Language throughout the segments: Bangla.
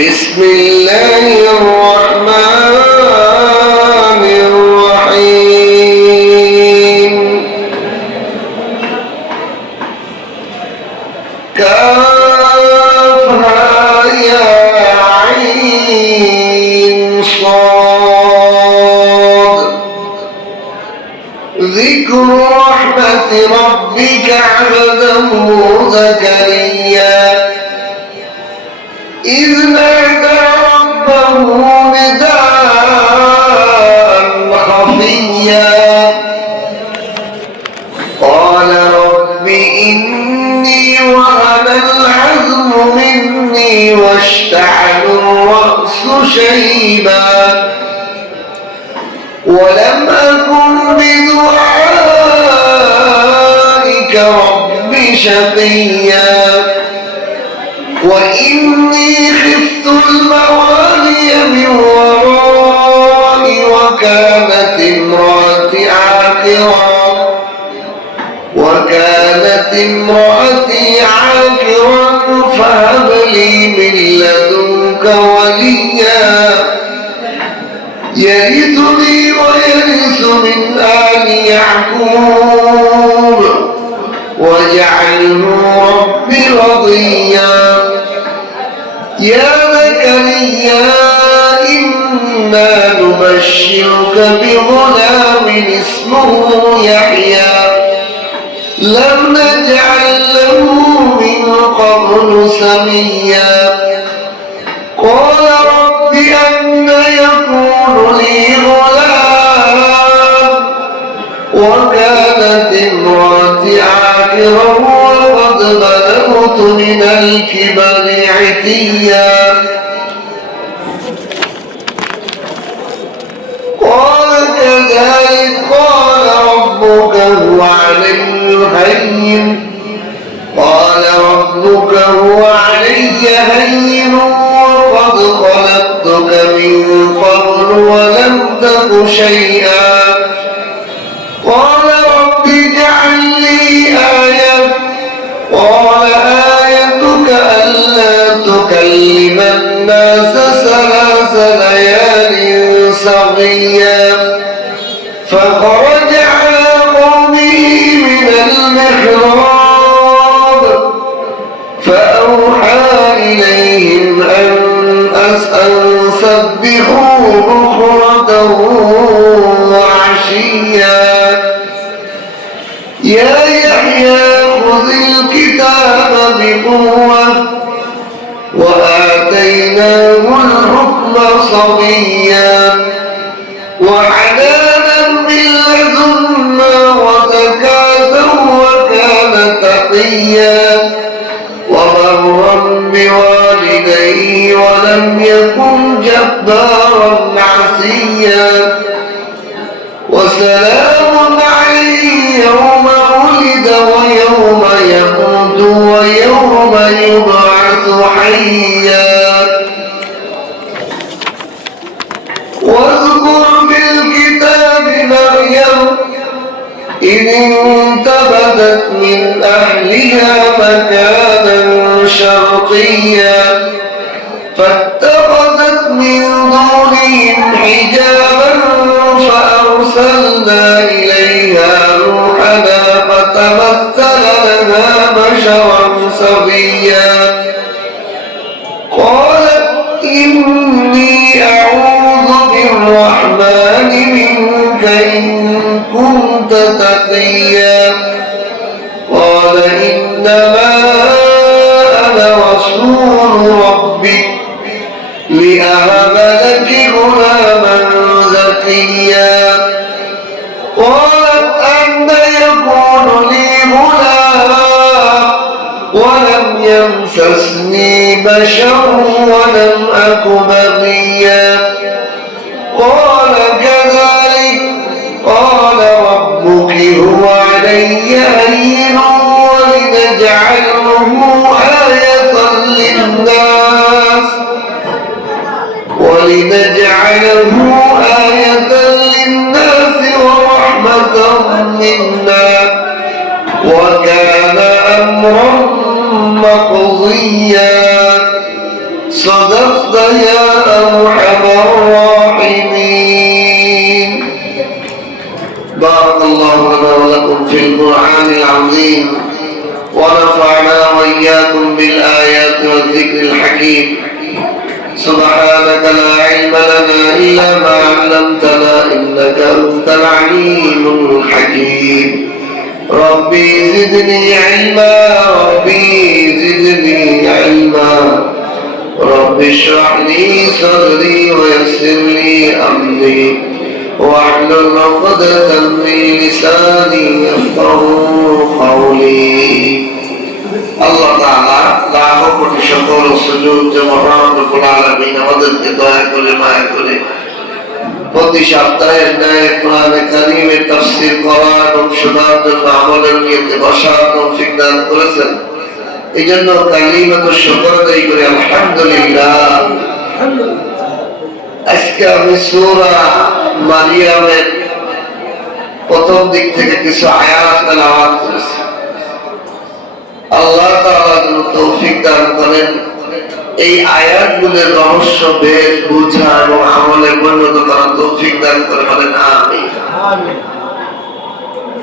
بسم الله الرحمن الرحيم كافها يا عين صاد ذكر رحمة ربك عبده زكريا إذ نادى ربه نداء خفيا قال رب إني وهن العظم مني واشتعل الرأس شيبا ولم أكن بدعائك رب شقيا وإني خفت الموالي من ورائي وكانت امرأتي عاقرا فهب لي من لدنك وليا يرثني ويرث من آل يعقوب واجعله رب رضيا يا زكريا إنا نبشرك بغلام اسمه يحيى لم نجعل له من قبل سميا قال رب أنى يكون لي غلام وكانت امرأتي عاقرا وقد بلغت من الكبر عتيا قال كذلك قال ربك هو علي هين وقد خلقتك من قبل ولم تك شيئا قال رب اجعل لي آية قال آيتك ألا تكلم الناس 3 ليال سويا فخرج على قومه من المحراب فأوحى إليهم أن سبحوا بكرة وعشيا يا يحيى خذ الكتاب بقوة وآتيناه الحكم صبيا وحنانا من لدنا وزكاة وكان تقيا وبرا بوالديه ولم يكن جبارا عصيا وسلام عليه يوم ولد ويوم يموت ويوم يبعث حيا واذكر بالكتاب مريم إذ انتبذت من أهلها مكانا شرقيا فاتخذت من دونهم حجابا فأرسلنا إليها روحنا فتمثل لها بشرا سويا قالت إني أعوذ بالرحمن منك إن كنت تقيا قال إنما أنا رسول ربك لأهب لك غلاما زكيا قالت أنى يكون لي غلام ولم يمسسني بشر ولم أك بغيا قال كذلك قال ربك هو علي هين ولنجعله آية للناس ورحمة منا وكان أمرا مقضيا صدق الرزق يا أرحم الراحمين. بارك الله لنا ولكم في القرآن العظيم ونفعنا وإياكم بالآيات والذكر الحكيم. سبحانك لا علم لنا إلا ما علمتنا إنك أنت العليم الحكيم. ربي زدني علما ربي زدني علما رب اشرح لي صدري ويسر لي أمري واحلل عقدة من لساني يفقهوا قولي. আল্লাহ তাআলা লাখো কোটি শুকর ও সুজুদ যে মহান রব্বুল আলামিন আমাদেরকে দয়া করে মায়া করে প্রতি সপ্তাহে ন্যায় কোরআনে কারীমের তাফসীর করা এবং শোনার জন্য আমলের নিয়তে বসার তৌফিক দান করেছেন। এই জন্য কালিমাতুশ শুকর আদায় করে আলহামদুলিল্লাহ। আজকে আমি সূরা মারিয়ামের প্রথম দিক থেকে কিছু আয়াত তেলাওয়াত করেছি। আল্লাহ তাআলা যেন তৌফিক দান করেন এই আয়াতগুলোর রহস্য ভেদ বুঝা এবং আমলে পরিণত করার তৌফিক দান করে বলেন আমিন।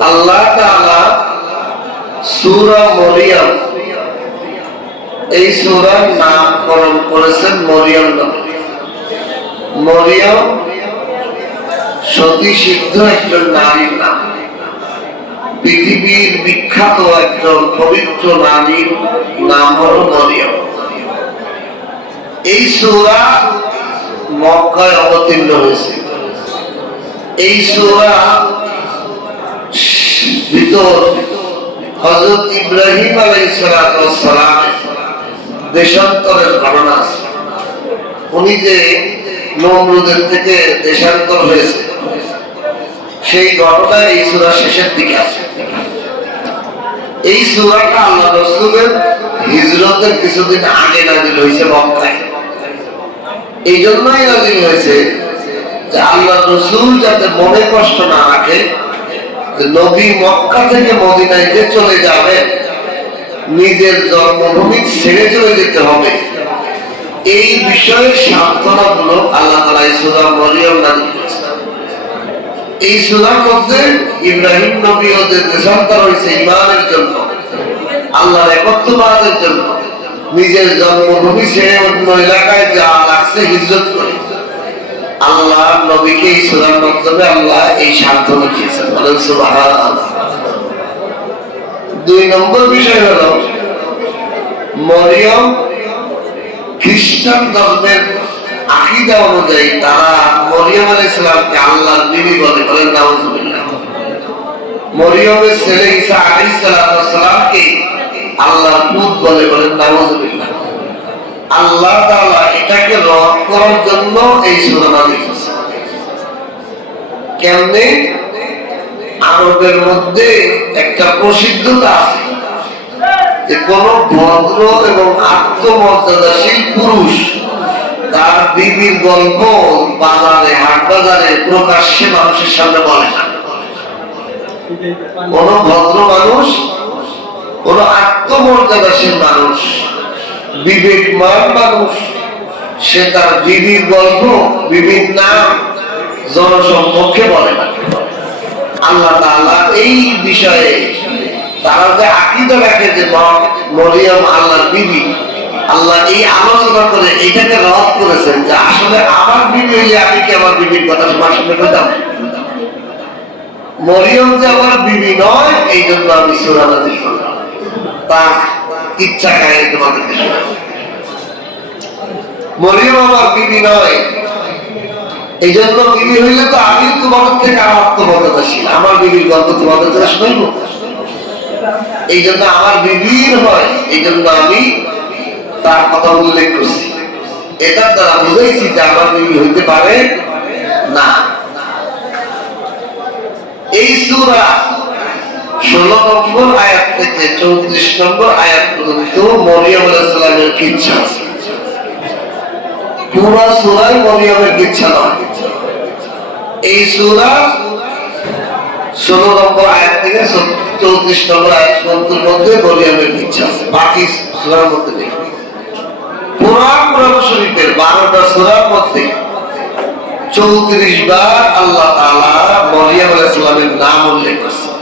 আল্লাহ তাআলা সূরা মরিয়ম এই সূরার নামকরণ করেছেন মরিয়ম নামে। মরিয়ম সতী সিদ্ধ একজন নারীর নাম। পৃথিবীর বিখ্যাত একজন পবিত্র নারীর নাম হল মরিয়ম। এই সূরা মক্কায় অবতীর্ণ হয়েছে। এই সূরা ভিতর হযরত ইব্রাহিম আলাইহিস সালাম দেশান্তরের ঘটনা আছে। উনি যে নমরুদের থেকে দেশান্তর হয়েছে সেই ঘটনা এই সূরা শেষের দিকে আছে। এই সূরাটা আল্লাহ রাসূলের হিজরতের কিছুদিন আগে নাযিল হয়েছে মক্কায়। এই জন্যই নাযিল হয়েছে যে আল্লাহ রাসূল যাতে মনে কষ্ট না রাখে যে নবী মক্কা থেকে মদিনায় যে চলে যাবেন নিজের জন্মভূমি ছেড়ে চলে যেতে হবে, এই বিষয়ে সান্ত্বনামূলক আল্লাহ তাআলা এই সূরা মরিয়ম নাযিল করেছেন। এই সূরার মধ্যে ইব্রাহিম নবী ওদের দেশান্তর হয়েছে ঈমানের জন্য, আল্লাহর একত্ববাদের জন্য, নিজের জন্মভূমি ছেড়ে অন্য এলাকায় যা লাগছে হিজরত করে আল্লাহ নবীকে এই সূরার মাধ্যমে আল্লাহ এই সান্ত্বনা দিয়েছেন। বলেন সুবহানাল্লাহ। দুই নম্বর বিষয় হলো মরিয়ম খ্রিস্টান ধর্মের আকীদা অনুযায়ী তারা মরিয়ম আলাইহিস সালামকে আল্লাহর বিবি বলে। বলেন নাউযুবিল্লাহ। মরিয়মের ছেলে ঈসা আলাইহিস সালামকে আল্লাহর পুত বলে। বলেন নাউযুবিল্লাহ। আল্লাহ তাআলা এটাকে রদ করার জন্য এই সূরা নাযিল করেছেন। কেমনে? আরবের মধ্যে একটা প্রসিদ্ধতা আছে যে কোন ভদ্র এবং আত্মমর্যাদাশীল পুরুষ তার বিবির গল্প বাজারে হাট বাজারে প্রকাশ্যে মানুষের সামনে বলে না। কোন ভদ্র মানুষ, কোন আত্মমর্যাদাশীল মানুষ, বিবেকমান মানুষ সে তার বিবির গল্প, বিবির নাম জনসম্মুখে বলে না। আল্লাহ তাআলা এই বিষয়ে তারা যে আকীদা রাখে যে মরিয়ম আল্লাহর বিবি, আল্লাহ এই আলোচনা করে এটাকে রদ করেছেন যে আসলে আমার বিবি হইলে আমি কি আমার বিবির কথা তোমার সামনে বলতাম? মরিয়ম যে আমার বিবি নয় এই জন্য আমি সূরা নাযিল করলাম, তার ইচ্ছা কায়ে তোমাদেরকে শোনাবো। মরিয়ম আমার বিবি নয়, এই জন্য বিবি হইলে তো আমি তোমাদের থেকে আত্মমর্যাদাশীল, আমার বিবির গল্প তোমাদের কাছে শুনবো। এই জন্য আমার বিবির হয়, এই জন্য আমি তার কথা উল্লেখ করছি। এটার দ্বারা বুঝাইছি যে আমার বিবি হইতে পারে না। এই সূরা 16 নম্বর আয়াত থেকে 34 নম্বর আয়াত পর্যন্ত মরিয়ম আলাইহিস সালামের কিচ্ছা আছে। পুরো সূরায় মরিয়মের কিচ্ছা নয়। এই সূরা 16 নম্বর আয়াত থেকে 34 নম্বর আয়াত পর্যন্ত মরিয়মের কিচ্ছা আছে, বাকি সূরার মধ্যে নেই। পুরো পুরা কোরআন শরীফের 12টা সূরার মধ্যে 34 বার আল্লাহ তাআলা মরিয়ম আলাইহিস সালামের নাম উল্লেখ করেছেন।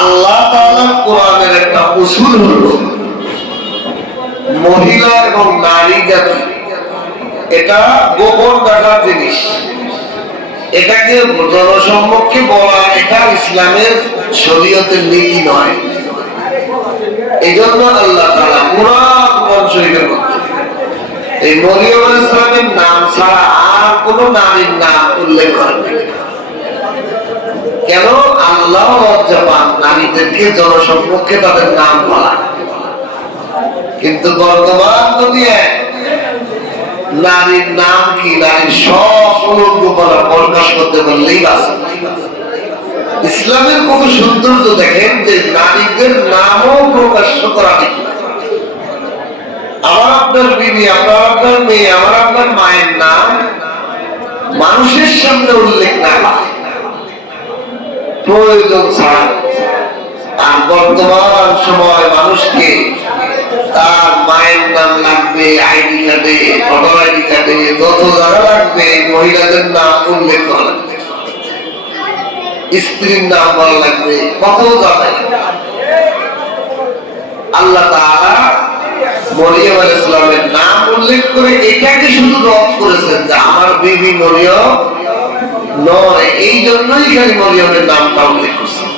আল্লাহ তাআলা কোরআনের একটা উসুল হলো মহিলা এবং নারী জাতি এটা গোপন রাখার জিনিস, এটাকে জনসম্মুখে বলা এটা ইসলামের শরীয়তের নীতি নয়। এই জন্য আল্লাহ তাআলা কোরআন শরীফের মধ্যে এই মরিয়ম আলাইহিস সালামের নাম ছাড়া আর কোন নারীর নাম উল্লেখ করেন। কেন? আল্লাহ লজ্জা পান নারীদেরকে জনসম্মুখে তাদের নাম বলা। কিন্তু বর্তমান দুনিয়ায় নারীর নাম কি, নারীর সব অনুজ্ঞা প্রকাশ করতে পারলেই বাঁচে। ইসলামের কত সৌন্দর্য দেখেন যে নারীদের নামও প্রকাশ করা ঠিক না। আমার আপনার বিবি, আমার আপনার মেয়ে, আমার আপনার মায়ের নাম মানুষের সামনে উল্লেখ না হয় প্রয়োজন ছাড়া। আর বর্তমান সময় মানুষকে তার মায়ের নাম লাগবে আইডি কার্ডে, ভোটার আইডি কার্ডে, যত জায়গা লাগবে মহিলাদের নাম উল্লেখ করা লাগবে, স্ত্রীর নাম বলা লাগবে, কত জায়গায়। আল্লাহ তাআলা মরিয়ম আলাইহিস সালামের নাম উল্লেখ করে এটাকে শুধু রদ করেছেন যে আমার বিবি মরিয়ম নয়, এই জন্যই খালি মরিয়মের নামটা উল্লেখ করছেন।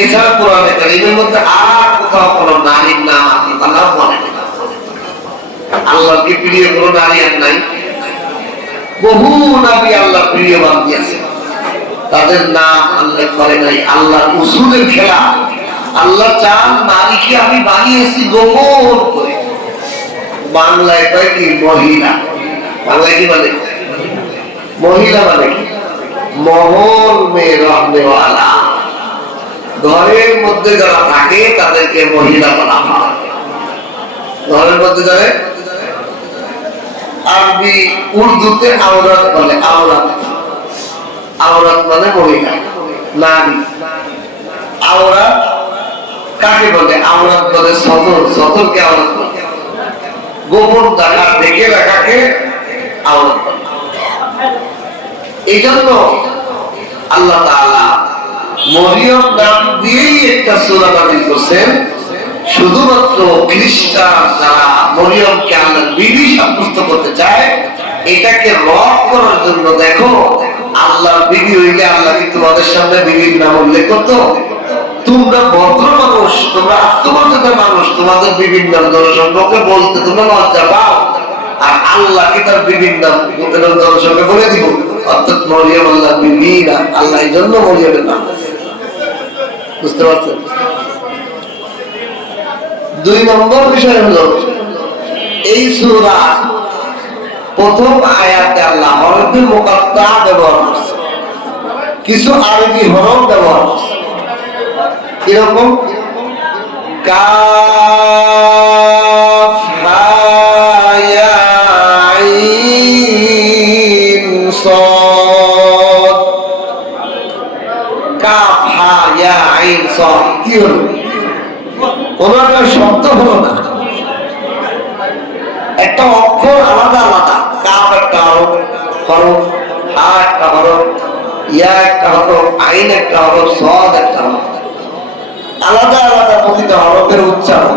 এছাড়া কোরআনে কারীমের মধ্যে আর কোথাও কোনো নারীর নাম আল্লাহ বলেন না। আল্লাহকে প্রিয় কোনো নারী আর নাই। বহু নবী আল্লাহ প্রিয় বানিয়েছেন, তাদের নাম উল্লেখ করে নাই। আল্লাহর উসুলের খেলা। আল্লাহ চান নারীকে আমি বানিয়েছি গোপন করে। বাংলায় কয় কি মহিলা, বাংলায় কি মানে মহিলা মানে কি মহল মে রহনেওয়ালা, ঘরের মধ্যে যারা থাকে তাদেরকে মহিলা বলা হয়। ঘরের মধ্যে যারা আরবি উর্দুতে আওরাত বলে, আওরাত আওরাত মানে মহিলা নারী। আওরাত কাকে বলে? আওরাত বলে সতর, সতরকে আওরাত বলে, গোপন জায়গা ঢেকে রাখাকে আওরাত বলে। এই জন্য আল্লাহ তাআলা মরিয়ম নাম দিয়েই একটা সূরা নাযিল করছেন, শুধুমাত্র খ্রিস্টান যারা মরিয়মকে আল্লাহর বিবি সাব্যস্ত করতে চায় এটাকে রদ করার জন্য। দেখো আল্লাহর বিবি হইলে আল্লাহ কি তোমাদের সামনে বিবির নাম উল্লেখ করতো? তোমরা ভদ্র মানুষ, তোমরা আত্মমর্যাদার মানুষ, তোমাদের বিবির নাম জনসম্পর্কে বলতে তোমরা লজ্জা পাও। আর আল্লাহ কি তার বিবির নাম জনসম্পর্কে বলে দিব? অর্থাৎ মরিয়ম আল্লাহর বিবি না, আল্লাহ এই জন্য মরিয়মের নাম। বুঝতে পারছেন? 2 নম্বর বিষয় হলো এই সূরা প্রথম আয়াতে আল্লাহ হরফে মুকাত্তা ব্যবহার করছে, কিছু আরবি হরফ ব্যবহার করছে। কিরকম? কাফ হা ইয়া আইন সাদ, কাফ হা ইয়া আইন সাদ। কি হলো? কোন একটা শব্দ হলো না, একটা অক্ষর আলাদা আলাদা। কাফ একটা হরফ, হা একটা হরফ, ইয়া একটা হরফ, আইন একটা হরফ, সাদ একটা হরফ, আলাদা আলাদা প্রতিটা হরফের উচ্চারণ।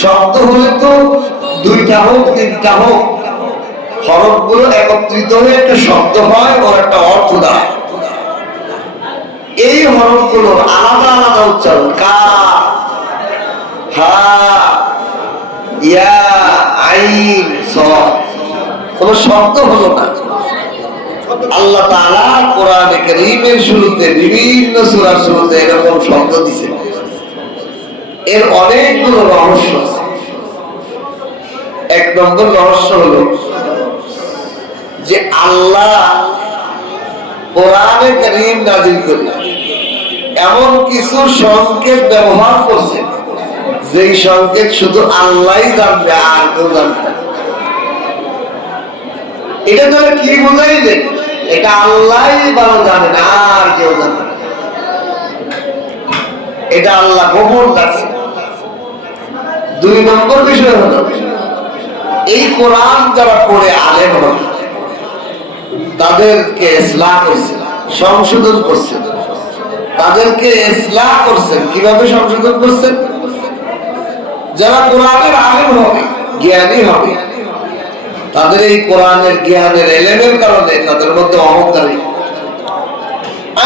শব্দ হলে তো 2টা হোক 3টা হোক, হরফগুলো একত্রিত হয়ে একটা শব্দ হয়, ওর একটা অর্থ দাঁড়ায়। এই হরফগুলোর আলাদা আলাদা উচ্চারণ, কাফ হা ইয়া আইন সাদ, কোন শব্দ হলো না। আল্লাহ তাআলা কোরআনে কারীমের শুরুতে বিভিন্ন সূরার শুরুতে এরকম শব্দ দিয়েছেন। এর অনেকগুলো রহস্য আছে। 1 নম্বর রহস্য হলো যে আল্লাহ কোরআনে কারীম নাযিল করে এমন কিছু সংকেত ব্যবহার করছে যেই সংকেত শুধু আল্লাহই জানবে, আর কেউ জানবে না। এটা তাহলে কি বোঝাই যে এটা আল্লাহই ভালো জানে না, আর কেউ জানে না। এটা আল্লাহ গোপন রাখছে। দুই নম্বর বিষয় হলো এই কোরআন যারা পড়ে আলেম হল তাদেরকে ইসলাহ করছেন, সংশোধন করছেন, তাদেরকে ইসলাহ করছেন। কিভাবে সংশোধন করছেন? যারা কোরআনের আলেম হবে, জ্ঞানী হবে, তাদের এই কোরআনের জ্ঞানের এলেমের কারণে তাদের মধ্যে অহংকারী,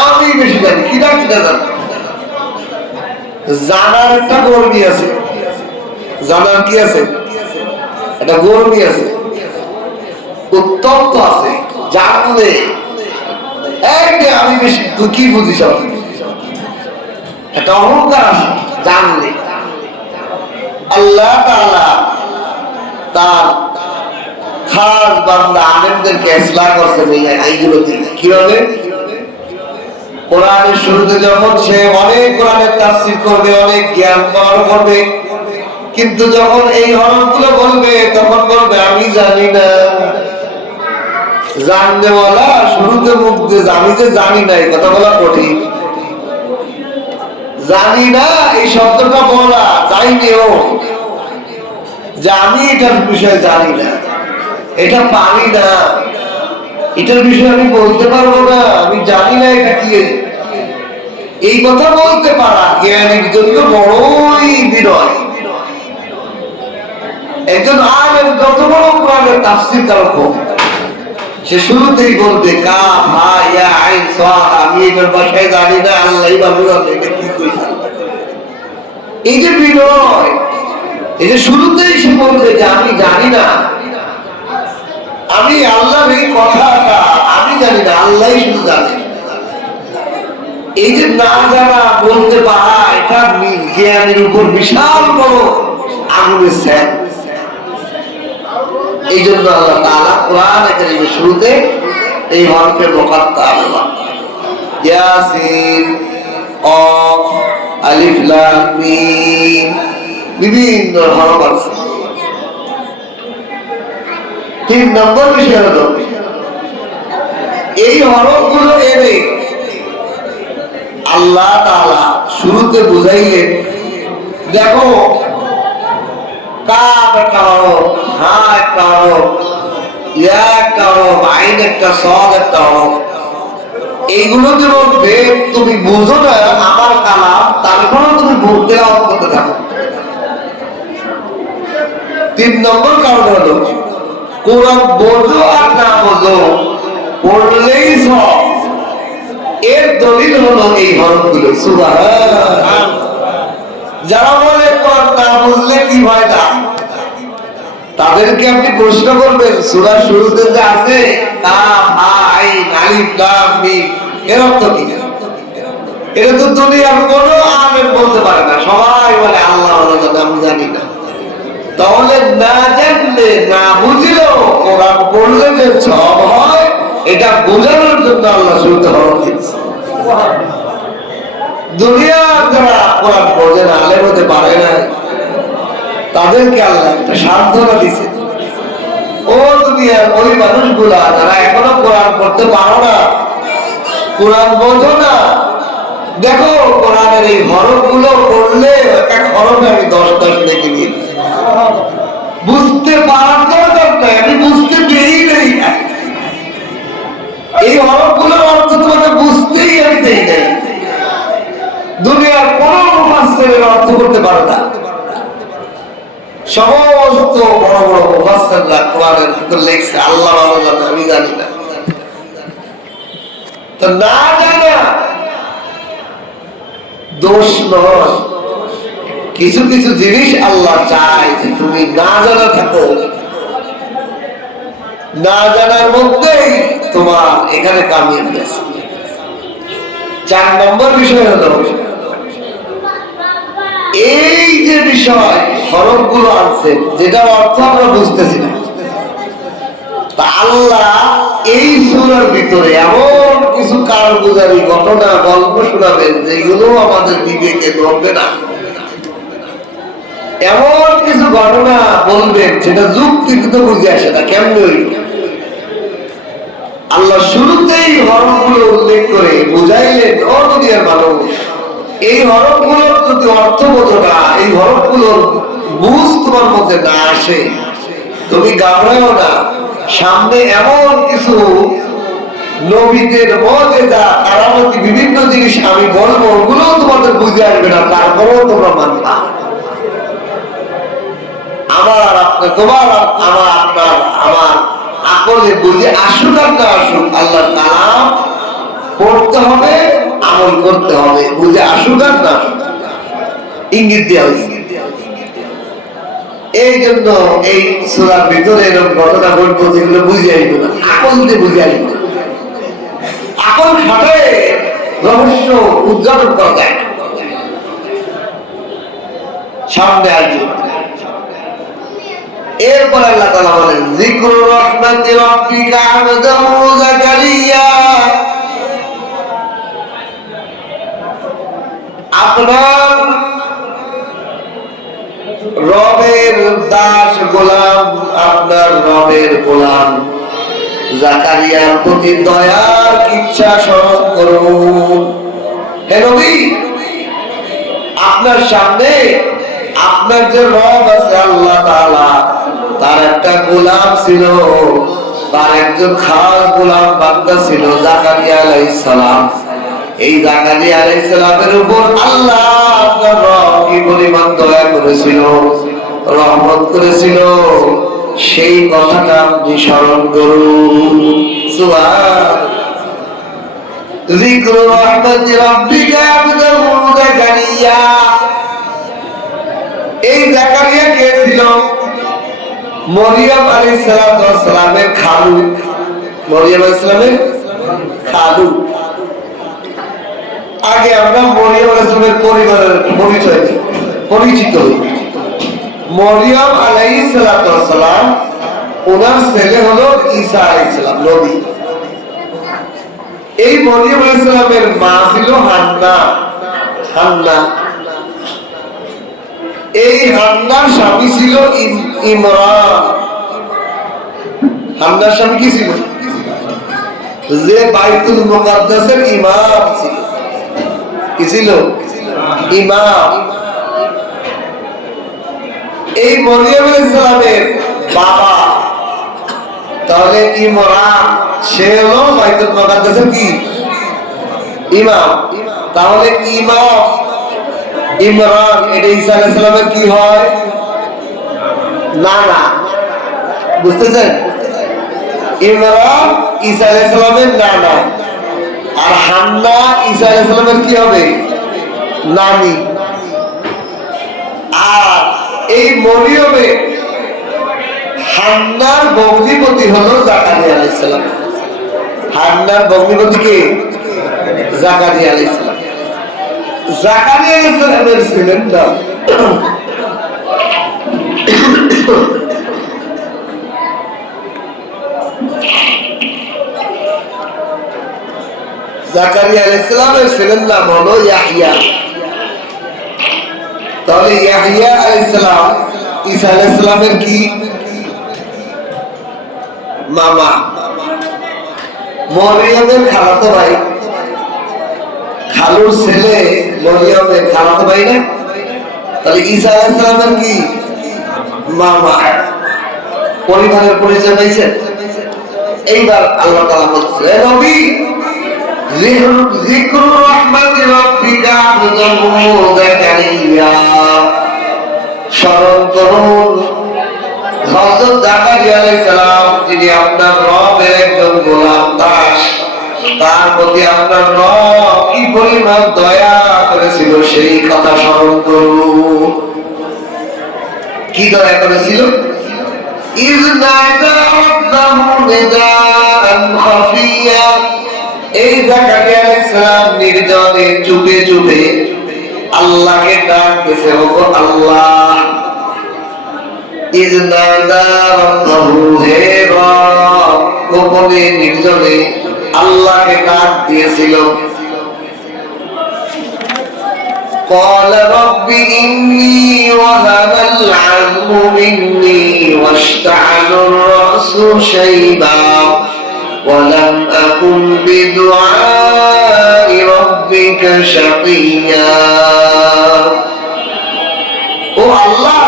আমি বেশি জানি, কিনা জানি। জানার একটা গর্বী আছে, জানার কি আছে, একটা গর্বী আছে, উত্তপ্ত আছে, জানলে আমি বেশি, তুই কি বুঝিস, একটা অহংকার আছে জানলে। আল্লাহ তাআলা তার খাস বান্দা আলেমদেরকে ইসলাহ করছেন এইগুলো দিয়ে। কিভাবে? কোরআনের শুরুতে যখন সে অনেক কোরআনের তাফসীর করবে, অনেক জ্ঞান পাওয়ার করবে, কিন্তু যখন এই হরফগুলো বলবে তখন বলবে আমি জানি না। জানতে বলা শুরুতে মুখ দিয়ে আমি যে জানি না, এই কথা বলা কঠিন। জানি না এই শব্দটা বলা যাইনিও, যে আমি এটার বিষয়ে জানি না, এটা পারি না, এটার বিষয়ে আমি বলতে পারবো না, আমি জানি না এটা কি। এই কথা বলতে পারা জ্ঞানের জন্য বড়ই বিনয়। একজন আলেম যত বড় কোরআনের তাফসীর কারক হোক, সে শুরুতেই বলবে কাফ হা ইয়া আইন সাদ, আমি এটার ভাষায় জানি না, আল্লাহই ভালো জানে এটা কি কইছে। এই যে বিনয়, এই যে শুরুতেই সে বলবে যে আমি জানি না, আমি আল্লাহর এই কথাটা আমি জানি না, আল্লাহই শুধু জানে। এই যে না জানা বলতে পারা, এটা জ্ঞানের উপর বিশাল বড় আগুনের স্যার। এই জন্য আল্লাহ তাআলা কোরআন কারীমের শুরুতে এই হরফে মুকাত্তার ইয়াসিন, কফ, আলিফ লাম মিম বিভিন্ন হরফ আছে। 3 নম্বর বিষয় হলো এই হরফগুলো এনে আল্লাহ তাআলা শুরুতে বুঝাইলেন, দেখো কাফ একটা হরফ, হা একটা হরফ, ইয়া একটা হরফ, আইন একটা, সাদ একটা হরফ। এইগুলোকে বলবে তুমি বুঝো না আমার কালাম, তারপরেও তুমি বুঝতে করতে থাকো। 3 নম্বর কারণ হলো কোরআন বোঝো আর না বোঝো, পড়লেই সব। এর দলিল হলো এই হরফগুলো। সুবহানাল্লাহ। যারা বলে কোরআন না বুঝলে কি হয় না, তাদেরকে আপনি প্রশ্ন করবেন সূরার শুরুতে যে আছে কাফ হা আইন আলিফ লাম মিম, এর অর্থ কি? এটা তো দুনিয়ার কোনো আলেম বলতে পারে না, সবাই বলে আল্লাহ জানে, আমি জানি না। তাহলে না জানলে না বুঝলেও কোরআন পড়লে যে সব হয়, এটা বোঝানোর জন্য আল্লাহ শুরুতে হরফ দিয়েছে। দুনিয়ার যারা কোরআন বোঝে না, আলেম হতে পারে না, তাদেরকে আল্লাহ একটা সান্ত্বনা দিয়েছে। ও দুনিয়ার ওই মানুষগুলা যারা এখনো কোরআন পড়তে পারো না, কোরআন বোঝো না, দেখো কোরআনের এই হরফগুলো পড়লে এক হরফে আমি 10 লিখে নিই। বুঝতে পারার দরকার নাই, আমি বুঝতে দেই নাই। এই হরফগুলোর অর্থ তোমাকে বুঝতেই আমি দেই নাই। দুনিয়ার কোন মুফাসসিরের অর্থ করতে পারে না। সমস্ত বড় বড় মুফাসসিররা কোরআনের ভিতর লেখছে আল্লাহ ভালো জানে, আমি জানি না। তো না জানা দোষ নয়, কিছু কিছু জিনিস আল্লাহ চায় যে তুমি না জানা থাকো, না জানার মধ্যেই তোমার এখানে কামিয়াবি আছে। 4 নম্বর বিষয় হলো এই যে বিষয় হরফগুলো আছে, যেটা অর্থ আমরা বুঝতেছি না, তা আল্লাহ এই সূরার ভিতরে এমন কিছু কারগুজারি ঘটনা গল্প শোনাবেন যেগুলো আমাদের বিবেকে ধরবে না। এমন কিছু ঘটনা বলবেন যেটা যুক্তিতে বুঝে আসে না, কেমন আল্লাহ শুরুতেই হরফগুলো উল্লেখ করে বুঝাইলেন, ও দুনিয়ার মানুষ, এই হরফগুলোর যদি অর্থ বোঝো না, এই হরফগুলোর বুঝ তোমার মধ্যে না আসে, তুমি ঘাবড়াও না। সামনে এমন কিছু নবীদের মুজিজা কারামতি বিভিন্ন জিনিস আমি বলবো, ওগুলো তোমাদের বুঝে আসবে না, তারপরেও তোমরা মানবা। আমার আপনার তোমার আমার আপনার আমার আকলে বুঝে আসুক আর না আসুক, আল্লাহর কালাম পড়তে হবে, আমল করতে হবে, বুঝে আসুক আর না আসুক, ইঙ্গিত দেওয়া হয়েছে। এই জন্য এই সূরার ভিতরে এরকম ঘটনা ঘটবো যেগুলো বুঝে আসবে না, আকল দিয়ে বুঝে আসবে না। আকল খাটায় রহস্য উদ্ঘাটন করা যায়। সামনে আসবে। এরপর আল্লাহ তাআলা বলেন, যিকরু রাহমাতি রাব্বিকা আবদাহু যাকারিয়া, আপনার রবের দাস গোলাম, আপনার রবের গোলাম জাকারিয়ার প্রতি দয়ার ইচ্ছা স্মরণ করুন। হে নবী, আপনার সামনে আপনার যে রব আছে আল্লাহ তাআলা, তার একটা গোলাম ছিল, তার একজন খাস গোলাম বান্দা ছিল জাকারিয়া আলাইহিস সালাম। এই জাকারিয়া আলাইহিস সালামের উপর আল্লাহ আপনার রব কি পরিমাণ দয়া করেছিল, রহমত করেছিল, সেই কথাটা আপনি স্মরণ করুন। সুবহান যিকরু রাহমাতি রাব্বিকা আবদাহু যাকারিয়া। এই জাকারিয়া কে ছিল? মরিয়ম আলাইহিস সালামের খালু। মরিয়ম আলাইহিস সালামের খালু। আগে আমরা মরিয়ম আলাইহিস সালামের পরিবারের পরিচিত হই। মরিয়ম আলাইহিস সালাম, ওনার ছেলে হলো ঈসা আলাইহিস সালাম, নবী। এই মরিয়ম আলাইহিস সালামের মা ছিল হান্না। হান্না, এই হান্নার স্বামী ছিল ইমরান। হান্নার স্বামী কি ছিল? যে বাইতুল মুকাদ্দাসের ইমাম ছিল। কি ছিল? ইমাম। এই মরিয়ম আলাইহিস সালামের বাবা তাহলে ইমরান, সে হলো বাইতুল মুকাদ্দাসের কি ইমাম। তাহলে ইমাম ইমরান, এটা ঈসা আলাইহিস সালামের কি হয়? নানা। বুঝতেছেন? ইমরান ঈসা আলাইহিস সালামের নানা, আর হান্না ঈসা আলাইহিস সালামের কি হবে? নানি। আর এই মরিয়মে হান্নার ভগ্নিপতি হলো জাকারিয়া আলাইহিস সালাম। হান্নার ভগ্নিপতি কে? জাকারিয়া আলাইহিস সালাম। জাকারিয়া আলাইহিস সালামের ছিলেন না জাকারিয়া আলাইহিস সালামের ছেলের নাম হলো ইয়াহইয়া। তাহলে ইয়াহইয়া আলাইহিস সালাম ঈসা আলাইহিস সালামের কি মামা, মরিয়মের খালাতো ভাই। খালুর ছেলে মরিয়মের খালাতো ভাই না? তাহলে ঈসা আলাইহিস সালামের কি মামা। পরিবারের পরিচয় পাইছেন? এইবার আল্লাহ তাআলা বলছে, হে নবী, যিকরু রাহমাতি রাব্বিকা আবদাহু যাকারিয়া, স্মরণ করুন হযরত জাকারিয়া আলাইহিস সালাম, যিনি আপনার রবের একজন গোলাম দাস, তার প্রতি আপনার রব কি পরিমাণ দয়া করেছিল সেই কথা স্মরণ করুন। কি দয়া করেছিল? ইয নাদা রাব্বাহু নিদাআন খাফিয়া, এই জাকারিয়া আলাইহিস সালাম নির্জনে চুপে চুপে আল্লাহকে ডাকতেছে, ওগো আল্লাহ। ইয নাদা রাব্বাহু, হে রব, গোপনে নির্জনে আল্লাহকে ডাক দিয়েছিল। قال رب إني وهن العظم مني واشتعل الرأس شيبا ولم أكن بدعاء ربك شقيا। ও আল্লাহ,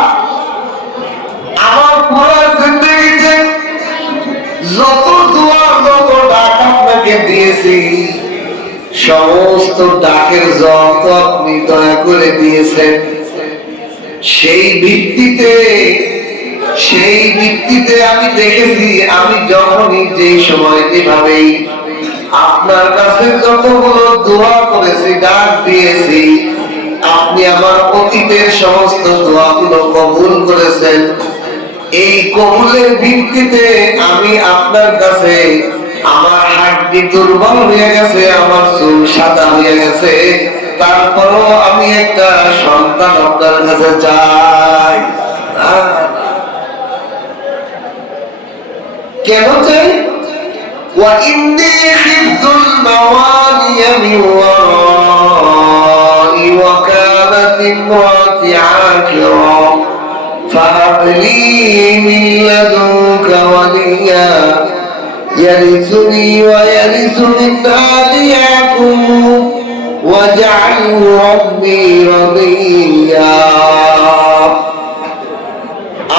যত দোয়ার যত ডাক আপনাকে দিয়েছি, সমস্ত ডাকের জবাব তো আপনি দয়া করে দিয়েছেন। সেই ভিত্তিতে আমি দেখেছি, আমি যখনই যে সময় যেভাবেই আপনার কাছে যতগুলো দোয়া করেছি, ডাক দিয়েছি, আপনি আমার অতীতের সমস্ত দোয়াগুলো কবুল করেছেন। এই কবুলের ভিত্তিতে আমি আপনার কাছে, আমার হাড্ডি দুর্বল হয়ে গেছে, আমার চুল সাদা হয়ে গেছে, তারপরও আমি একটা সন্তান আপনার কাছে চাই। কেন চাই? وَإِنِّي خِفْتُ الْمَوَالِيَ مِنْ وَرَائِي وَكَانَتِ امْرَأَتِي عَاقِرًا فَهَبْ لِي مِنْ لَدُنْكَ وَلِيًّا يَرِثُنِي وَيَرِثُ مِنْ آلِ يَعْقُوبَ وَاجْعَلْهُ رَبِّي رَضِيًّا।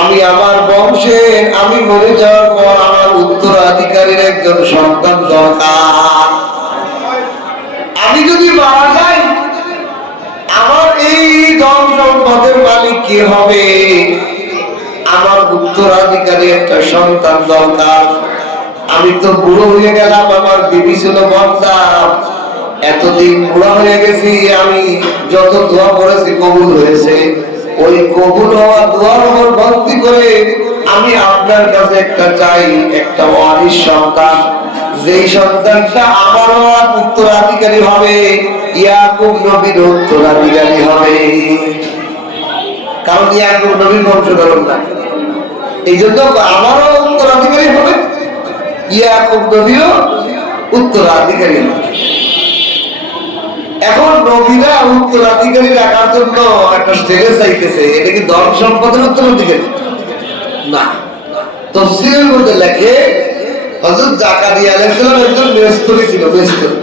আমি আমার বংশে, আমি মরে যাওয়ার পর আমার উত্তরাধিকারীর একজন সন্তান দরকার। আমি যদি মারা যাই, আমার এই ধন সম্পদের মালিক কে হবে? আমার উত্তরাধিকারী একটা সন্তান দরকার। আমি তো বুড়ো হয়ে গেলাম, আমার বিবি ছিল বর্দা, এতদিন বুড়া হয়ে গেছি, আমি যত দোয়া করেছি কবুল হয়েছে। ওই কবুল হওয়া দোয়ার উপর ভক্তি করে আমি আপনার কাছে একটা চাই, একটা ওয়ারিস সন্তান, যেই সন্তানটা আমার উত্তরাধিকারী হবে, ইয়াকুব নবীর উত্তরাধিকারী হবে। কারণ ইয়াকুব নবীর বংশধর না, এই জন্য আমারও উত্তরাধিকারী হবে, ইয়াকুব নবীরও উত্তরাধিকারী হবে। এখন নবীরা উত্তরাধিকারী রাখার জন্য একটা স্টেজে চাইতেছে, এটা কি ধন সম্পদের উত্তরাধিকারী না। তাফসীরের মধ্যে লেখে হযরত জাকারিয়া আলাইহিস সালাম একজন মেস্তরি ছিল, মেস্তরি।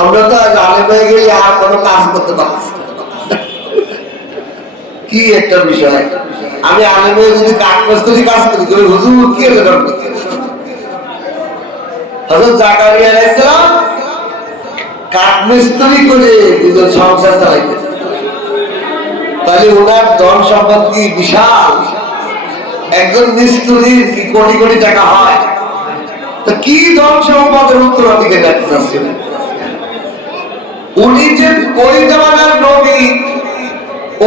আমরা তো আজ আলেম হয়ে গেলে আর কোনো কাজ করতে পারছি না, কি একটা বিষয়। আমি আলেম হয়ে যদি কাঠ মিস্ত্রি কাজ করি, তবে হুজুর কি এটা করবে? হযরত জাকারিয়া আলাইহিস সালাম কাঠ মিস্ত্রি করে দুজন সংসার চালাইতেন। তাহলে ওনার ধন সম্পদ কি বিশাল? একজন মিস্ত্রির কি কোটি কোটি টাকা হয়? তো কি ধন সম্পদের উত্তরাধিকারী রাখতে চাচ্ছিলেন? উনি যে ওই জামানার নবী,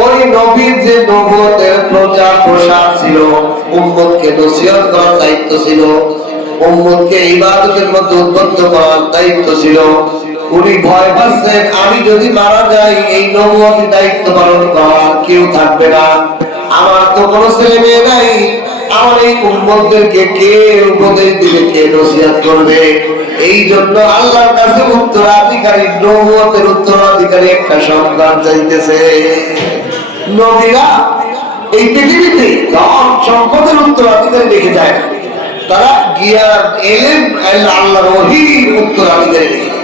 ওই নবীর যে নবুয়তের প্রচার প্রসার ছিল, উম্মতকে নসিহত করার দায়িত্ব ছিল, উম্মতকে ইবাদতের মধ্যে উদ্বুদ্ধ করার দায়িত্ব ছিল। উনি ভয় পাচ্ছেন, আমি যদি মারা যাই, এই নবুয়তের দায়িত্ব পালন করার কেউ থাকবে না, আমার তো কোনো ছেলে মেয়ে নাই, আমার এই উম্মতদেরকে কে উপদেশ দিবে, কে নসিহত করবে? এই জন্য আল্লাহর কাছে উত্তরাধিকারী, নবুয়তের উত্তরাধিকারী একটা সন্তান চাইতেছে। নবীরা এই পৃথিবীতে ধন সম্পদের উত্তরাধিকারী দেখে যায় না, তারা জ্ঞান, ইলম, আল্লাহর ওহীর উত্তরাধিকারী দেখে।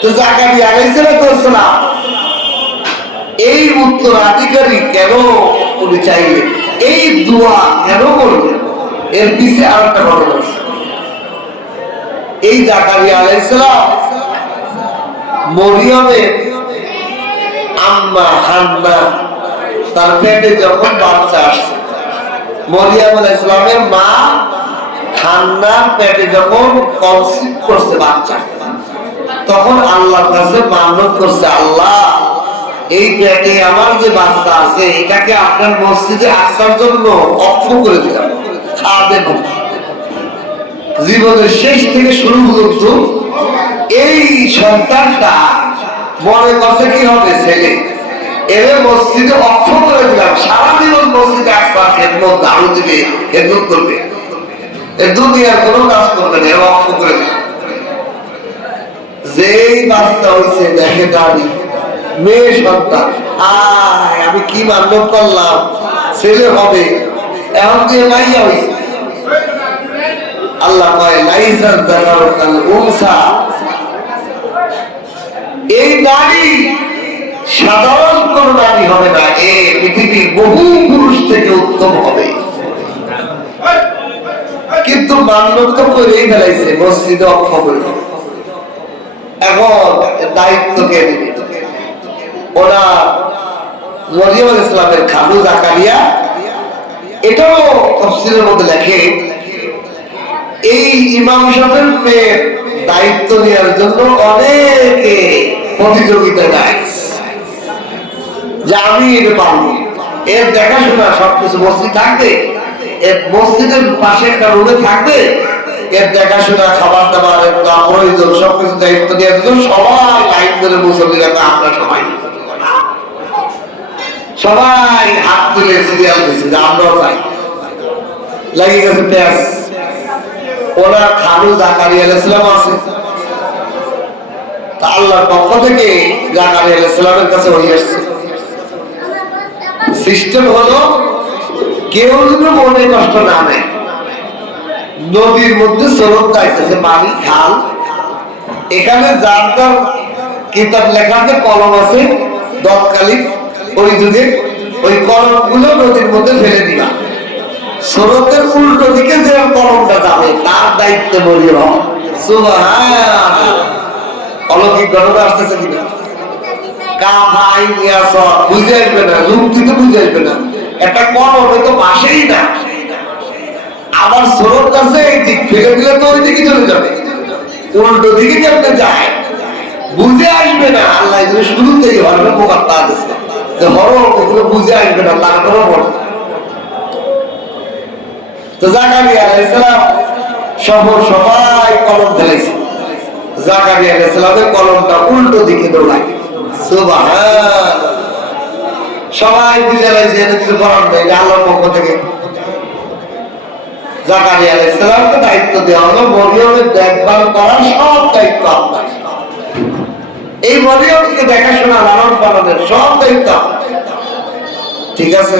তো জাকারিয়া আলাইহিস সালাম এই উত্তরাধিকারী কেন উনি চাইলেন, এই দোয়া কেন করলেন, এর পিছনে আর একটা ঘটনা আছে। এই জাকারিয়া আলাইহিস সালাম মরিয়মের আম্মা হান্না, তার পেটে যখন বাচ্চা আসছে, মরিয়ম আলাইহিস সালামের মা হান্না পেটে যখন কনসিভ করছে বাচ্চা, তখন আল্লাহর কাছে মানত করছে, আল্লাহ এই পেটে আমার যে বাচ্চা আছে, এটাকে আপনার মসজিদে আসার জন্য অক্ষ করে দিলাম, খাদেম। জীবনের শেষ থেকে শুরু পর্যন্ত এই সন্তানটা মনে করছে কি হবে, ছেলে, এর মসজিদে অক্ষ করে দিলাম, সারা জীবন মসজিদে আসবার খেদমত দারু দিবে, খেদমত করবে, এর দুনিয়ার কোনো কাজ করবে না, অক্ষ করে দিলাম। যেই বাচ্চা হয়েছে, দেখে দাঁড়ি মেয়ে সন্তান, আয় আমি কি মান্য করলাম, ছেলে হবে, এখন যে মাইয়া হয়েছে। আল্লাহ কয় লাইসাল যাকারু কাল উনসা, এই নারী সাধারণ কোন নারী হবে না, এ পৃথিবীর বহু পুরুষ থেকে উত্তম হবে। মান্যত তো করেই ফেলাইছে, মসজিদে অক্ষ করে। এখন দায়িত্ব কে দিবে? ওরা মরিয়ম আলাইহিস সালামের খালু জাকারিয়া। এটাও তাফসীরের মধ্যে লেখে, এই ইমাম সাহেবের মেয়ের দায়িত্ব নেওয়ার জন্য অনেকে প্রতিযোগিতা দেয় যে আমি এটা পারবো, এর দেখাশোনা সবকিছু মসজিদ থাকবে, এর মসজিদের পাশে একটা রুমে থাকবে, এর দেখাশোনা, খাবার দাবার, প্রয়োজন সবকিছু দায়িত্ব নেওয়ার জন্য সবাই লাইন ধরে মুসল্লিরা, আমরা সবাই সবাই হাত তুলে সিরিয়াল দিচ্ছে যে আমরাও চাই। লাগিয়ে গেছে প্যাস। ওরা খালু জাকারিয়া আলাইহিস সালাম আছে, আল্লাহর পক্ষ থেকে জাকারিয়া আলাইহিস সালামের কাছে ওহী আসছে। সিস্টেম হলো, কেউ যেন মনে কষ্ট না নেয়। নদীর মধ্যে স্রোত যাইতেছে, পানি খাল, এখানে যার যার কিতাব লেখা আছে, কলম আছে তৎকালীন ওই যুগে, ওই কলম গুলো নদীর মধ্যে ফেলে দিবা। স্রোতের উল্টো দিকে যে কলমটা যাবে তার দায়িত্বে বলিও। সুবহানাল্লাহ। অলৌকিক ঘটনা আসতেছে কিনা? বুঝে আসবে না, যুক্তি তো বুঝে আসবে না। একটা কলম তো পাশেই না, আবার স্রোত আছে এই দিক, ফেলে দিলে তো ওই দিকে চলে যাবে, উল্টো দিকে কেমনে যায় বুঝে আসবে না। আল্লাহ শুরুতেই হরবে মোকাত্তা দিচ্ছে যে হরো, এগুলো বুঝে আসবে না, তারপরেও বলো। তো জাকারিয়া আলাইহিস সালাম সহ সবাই কলম ফেলাইছে, জাকারিয়া আলাইহিস সালামের কলমটা উল্টো দিকে দৌড়ায়। সুবহানাল্লাহ। সবাই বুঝে লাইছে এটা কিছু করার নেই, আল্লাহর পক্ষ থেকে। জাকারিয়া আলাইহিস সালামকে দায়িত্ব দেওয়া হলো মরিয়মের দেখভাল করার সব দায়িত্ব আপনার। এই মরিয়মকে দেখাশোনা, লালন পালনের সব দায়িত্ব। ঠিক আছে,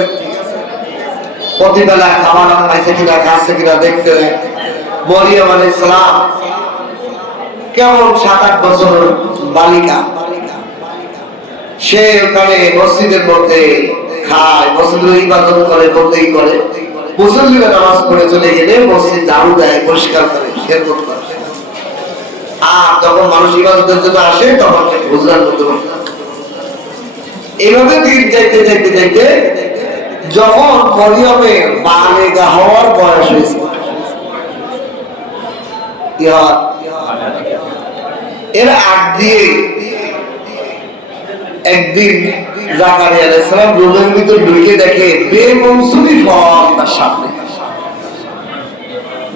প্রতিবেলা খাবার খাইছে কিনা, খাচ্ছে কিনা দেখতে। মরিয়ম আলাইহিস সালাম কেমন 7-8 বছরের বালিকা, সে ওখানে মসজিদের মধ্যে খায়, মসজিদের ইবাদত করে, বন্দেগী করে, মুসল্লিরা নামাজ পড়ে চলে গেলে মসজিদ ঝাড়ু দেয়, পরিষ্কার করে, খেদমত করে। আর যখন মানুষ ইবাদতের জন্য আসে তখন হুজরার মধ্যে বসে। এইভাবে দিন যাইতে যাইতে যাইতে যখন মরিয়মের বালেগা হওয়ার বয়স হয়েছে, এর আগ দিয়ে একদিন জাকারিয়া আলাইহিস সালাম রুমের ভিতর ঢুকে দেখে বেমৌসুমি ফল তার সামনে।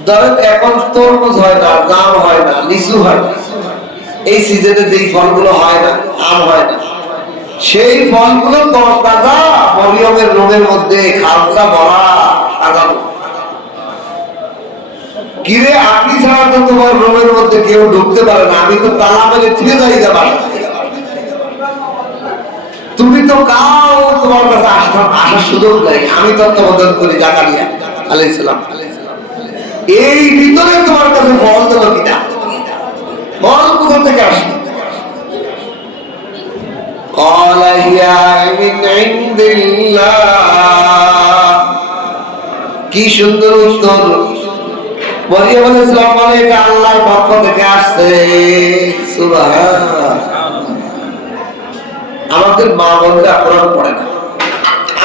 ধরেন এখন তরমুজ হয় না, জাম হয় না, লিচু হয় না, এই সিজনে যেই ফলগুলো হয় না, আম হয় না, সেই ফলগুলো তরতাজা মরিয়মের রুমের মধ্যে খালসা ভরা সাজানো। কিরে, আপনি ছাড়া তো তোমার রুমের মধ্যে কেউ ঢুকতে পারে না, আমি তো তালা মেরে ফিরে যাই যাবার, তুমি তো কাউ তোমার কাছে আসার সুযোগ নেই, আমি তত্ত্বাবধান করি। জাকারিয়া আলাইহিস সালাম এই ভিতরে তোমার কাছে ফল দিল কিনা, ফল কোথা থেকে আসে? قال هي من عند الله। কি সুন্দর উত্তর! মরিয়ম আলাইহিস সালাম বলে এটা আল্লাহর পক্ষ থেকে আসছে। সুবহানাল্লাহ। আমাদের মা বোনরা কোরআন পড়ে না,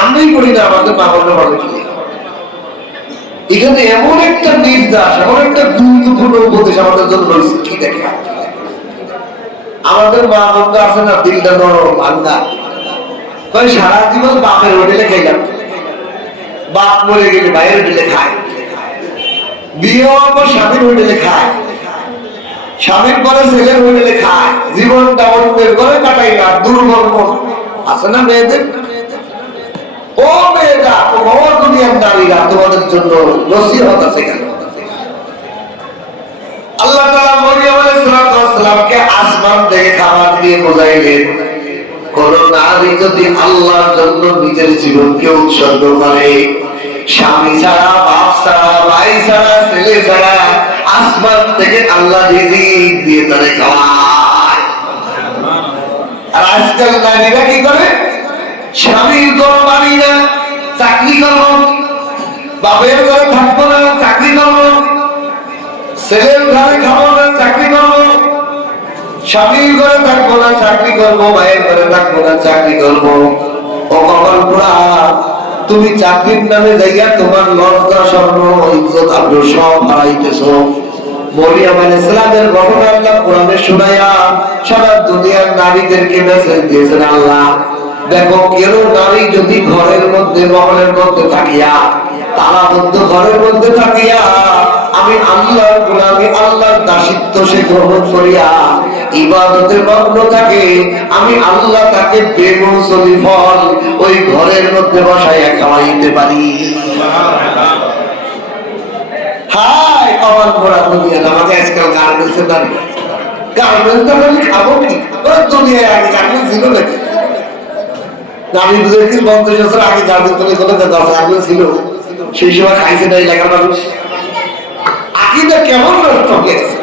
আমরাই পড়ি না, আমাদের মা বোনরা পড়ে কি? এখানে এমন একটা নির্দেশ, এমন একটা গুরুত্বপূর্ণ উপদেশ আমাদের জন্য রয়েছে। কি দেখে আমাদের মা বোনরা আছে না, দিলটা নরম, ভাঙ্গা, কই সারা জীবন বাপের হোটেলে খাইলাম, বাপ মরে গেলে ভাইয়ের হোটেলে খায়, বিয়ে হওয়ার পর স্বামীর হোটেলে খায়, স্বামীর পরে ছেলের হোটেলে খায়, জীবনটা অন্যের ঘরে কাটাই না। দুর্বল আছে না মেয়েদের? ও মেয়েরা, তোমার দুনিয়ার নারীরা, তোমাদের জন্য নসিহত আছে। আল্লাহ তাআলা মরিয়ম আলাইহিস সালামকে আসমান থেকে খাবার দিয়ে বোঝাইলেন, কোন নারী যদি আল্লাহর জন্য নিজের জীবনকে উৎসর্গ করে, স্বামী ছাড়া, বাপ ছাড়া, ভাই ছাড়া, ছেলে ছাড়া, আসমান থেকে আল্লাহ রিজিক দিয়ে তারে খাওয়ায়। আর আজকাল নারীরা কি করে? স্বামীর ঘর বাড়ি না, চাকরি করবো, বাপের ঘরে থাকবো না, চাকরি করবো, ছেলের ঘরে খাবো না, চাকরি করবো, স্বামীর ঘরে থাকবো না, চাকরি করবো, মায়ের ঘরে থাকবো না, চাকরি করবো। ও কপাল পোড়া, তুমি চাকরির নামে যাইয়া তোমার লজ্জা, স্বর্ণ, ইজ্জত, আব্রু সব হারাইতেছো। মরিয়ম আলাইহিস সালামের ঘটনা আল্লাহ কোরআনে শোনায়া সারা দুনিয়ার নারীদেরকে মেসেজ দিয়েছেন। আল্লাহ দেখো, কেউ নারী যদি ঘরের মধ্যে, মহলের মধ্যে থাকিয়া, তালাবদ্ধ ঘরের মধ্যে থাকিয়া আমি আল্লাহর গোলামি, আল্লাহর দাসিত্ব সে গ্রহণ করিয়া ইবাদতের মগ্ন থাকে, আমি আল্লাহ তাকে বেমৌসুমি ফল ওই ঘরের মধ্যে বসাইয়া খাওয়াইতে পারি। হায় কমাল পড়া দুনিয়া। আমাকে আজকাল গার্মেন্টসে দাঁড়িয়ে, গার্মেন্টস আমি খাবো কি? দুনিয়ায় আগে গার্মেন্টস ছিল নাকি? আমি বুঝেছি 50 বছর আগে গার্মেন্টস কোনো গার্মেন্টস ছিল, সেই সময় খাইছে না এলাকার মানুষ। আকীদা কেমন নষ্ট হয়ে গেছে,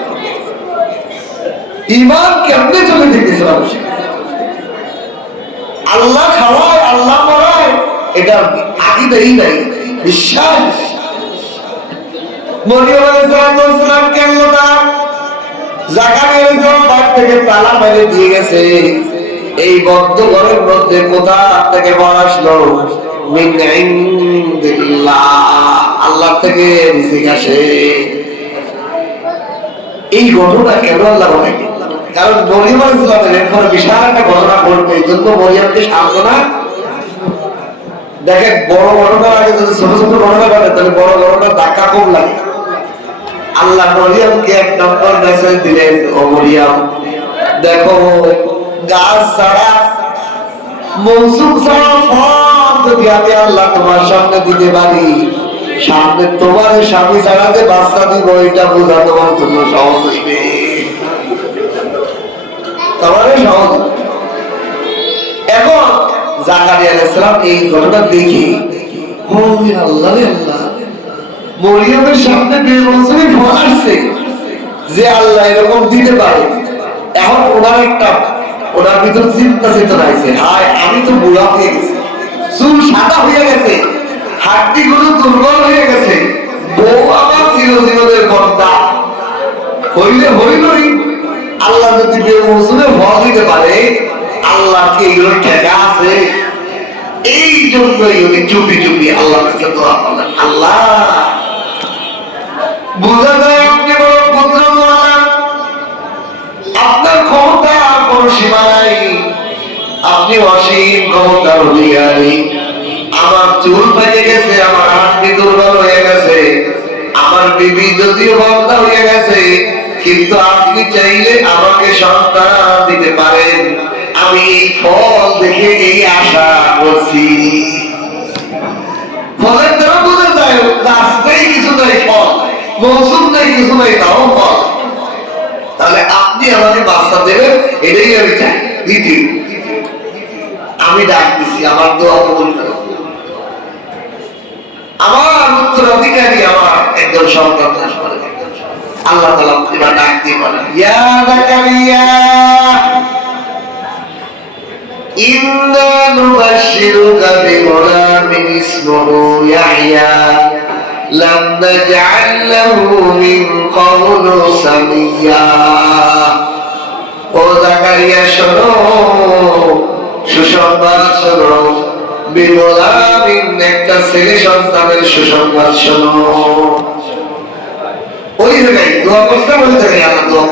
ঈমান কেমনে চলে যেতেছে মানুষ। আল্লাহ খাওয়ায়, আল্লাহ মরায়, এটা আকীদাই নাই, বিশ্বাস। মরিয়ম আলাইহিস সালাম কেন না জাকারিয়া আলাইহিস সালাম বাড়ি থেকে তালা মেরে দিয়ে গেছে। এই বদ্ধ ঘরের মধ্যে কোথা থেকে বর আসলো? মিন ইনদিল্লাহ, আল্লাহ থেকে রিজিক আসে। এই ঘটনা কেন আল্লাহ বলে? কারণ মরিয়ম আলাইহিস সালামের এরপর বিশাল একটা ঘটনা ঘটবে, এই জন্য মরিয়মকে সান্ত্বনা। দেখেন, বড় ঘটনার আগে যদি ছোট ছোট ঘটনা ঘটে তাহলে বড় ঘটনার ধাক্কা কম লাগে। আল্লাহ মরিয়মকে এক নম্বর মেসেজ দিলেন, ও মরিয়ম দেখো, গাছ ছাড়া, মৌসুম ছাড়া ফল যদি আমি আল্লাহ তোমার সামনে দিতে পারি, সামনে তোমার স্বামী ছাড়া যে বাচ্চা দিব, এটা বোঝা তোমার জন্য সহজ হইবে, তোমার সহজ। এখন জাকারিয়া আলাইহিস সালাম এই ঘটনা দেখি, ও আল্লাহ রে আল্লাহ, মরিয়মের সামনে বেমৌসুমি ফল আসছে যে আল্লাহ এরকম দিতে পারে। এখন ওনার ভিতর চিন্তা চেতনা আছে, হায় আমি তো বুড়া হয়ে গেছি, চুল সাদা হয়ে গেছে, হাড্ডি গুলো দুর্বল হয়ে গেছে, বউ আমার চিরজীবনের বন্ধা হইলই। আল্লাহ যদি বেমৌসুমে ফল দিতে পারে, আল্লাহকে এগুলো ঠেকা আছে। এই জন্যই উনি চুপি চুপি আল্লাহর কাছে দোয়া করলেন। আল্লাহ, বোঝা যায় আপনি বড় পুত্রওয়ালা, আপনার ক্ষমতা কোনো সীমা নাই, আপনি অসীম ক্ষমতার অধিকারী। আমার চুল পেকে গেছে, আমার হাড্ডি দুর্বল হয়ে গেছে, আমার বিবি যদিও বন্ধা হয়ে গেছে, কিন্তু আপনি চাইলে আমাকে সন্তান দিতে পারেন। আমি এই ফল দেখে এই আশা করছি। ফলের দ্বারা বোঝা যায় গাছ নেই, কিছু নেই, ফল মৌসুম নেই, কিছু নেই, তাও ফল। তাহলে আপনি আমাকে বাচ্চা দেবেন, এটাই আমি চাই। দ্বিতীয়, আমি ডাক দিচ্ছি, আমার দোয়া কবুল করুন, আমার উত্তরাধিকারী আমার একজন সন্তান দান করে। আল্লাহ তাআলা এবার ডাক দিয়ে বলেন, ইয়া জাকারিয়া ইন্না নুবাশশিরুকা বিগুলামিন ইসমুহু ইয়াহইয়া লাম নাজআল লাহু মিন ক্বাবলু সামিয়্যা। ও জাকারিয়া শোনো, সুসংবাদ শোনো, বিগুলামিন একটা ছেলে সন্তানের সুসংবাদ শোনো। ওই জায়গায় দোয়া করতে বলে থাকে, আল্লাহ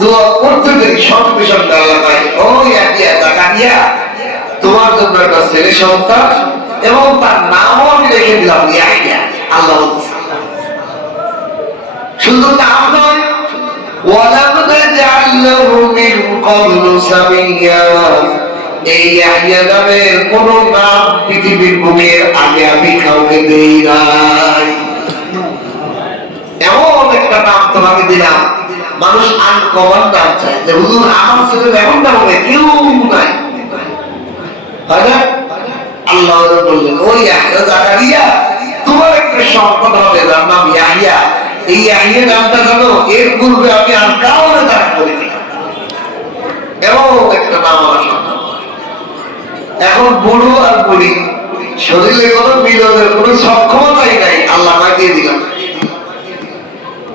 দোয়া করতে দেখি সঙ্গে সঙ্গে আল্লাহ পাই, ও ইয়াহিয়া জাকারিয়া, তোমার জন্য একটা ছেলে সন্তান, এবং তার নামও আমি রেখে দিলাম ইয়াহিয়া। আল্লাহ বলতেছে, শুধু নাম নয়, ওয়ালাম নাজআল লাহু মিন ক্বাবলু সামিয়্যা, এই ইয়াহিয়া নামের কোন নাম পৃথিবীর বুকে আগে আমি কাউকে দেই নাই। এমন একটা নাম তোমাকে দিলাম, মানুষ আনকমন নাম চায়, যে হুজুর আমার ছেলে এমন নাম হবে, কেউ নাই, হয় না? আল্লাহ বললেন, ও ইয়াহিয়া জাকারিয়া, তোমার একটা সন্তান হবে, তার নাম ইয়াহিয়া। এই ইয়াহিয়া নামটা জানো, এর পূর্বে আমি আর কাউকে দান করিনি, এমন একটা নাম আমার সন্তান। এখন বুড়ো আর বুড়ি, শরীরে কোনো মিলনের কোনো সক্ষমতাই নাই, আল্লাহ দিয়ে দিলাম।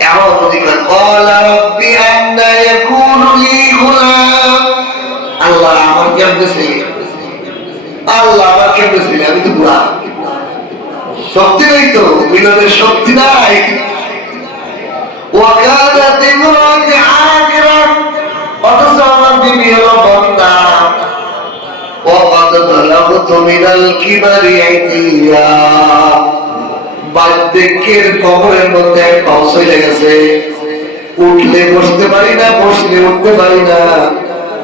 এমন অধিকার ক্বালা রাব্বি আন্না ইয়াকুনু লি গুলাম, আল্লাহ আমার কেমনে ছেলে, আল্লাহ আমার কেমনে ছেলে, আমি তো বুড়া, শক্তি নেই তো, মিলনের শক্তি নাই। ওয়াকানাত ইমরাতি আকিরা, অথচ আমার বিবি হলো বন্দা। ওয়াকাদ বালাগতু মিনাল কিবারি ইতিয়া, বার্ধক্যের কবরের মধ্যে পৌঁছে গেছে, উঠলে বসতে পারি না, বসলে উঠতে পারি না,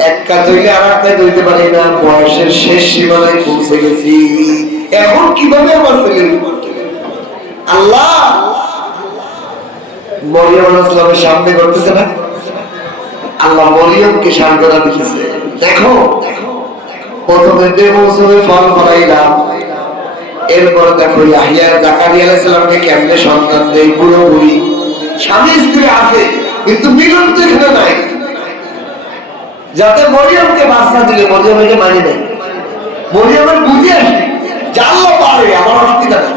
এক কাজ হইলে আর এক কাজ হইতে পারি না, বয়সের শেষ সীমানায় পৌঁছে গেছি। এখন কিভাবে আমার ছেলে? আল্লাহ মরিয়ম আলাইহিস সালামের সামনে করতেছে না, আল্লাহ মরিয়মকে সান্ত্বনা দিতেছে। দেখো প্রথমে বেমৌসুমে ফল ফলাইলাম, এরপর দেখো ইয়াহইয়া জাকারিয়া আলাইহিস সালামকে কেমনে সন্তান দেই, বুড়ো বুড়ি স্বামী স্ত্রী আছে কিন্তু মিলন তো এখানে নাই। যাতে মরিয়মকে বাচ্চা দিলে মরিয়ম এটা মানি নেই, মরিয়মের বুঝে আসে যে আল্লাহ পারে, আমার অসুবিধা নেই।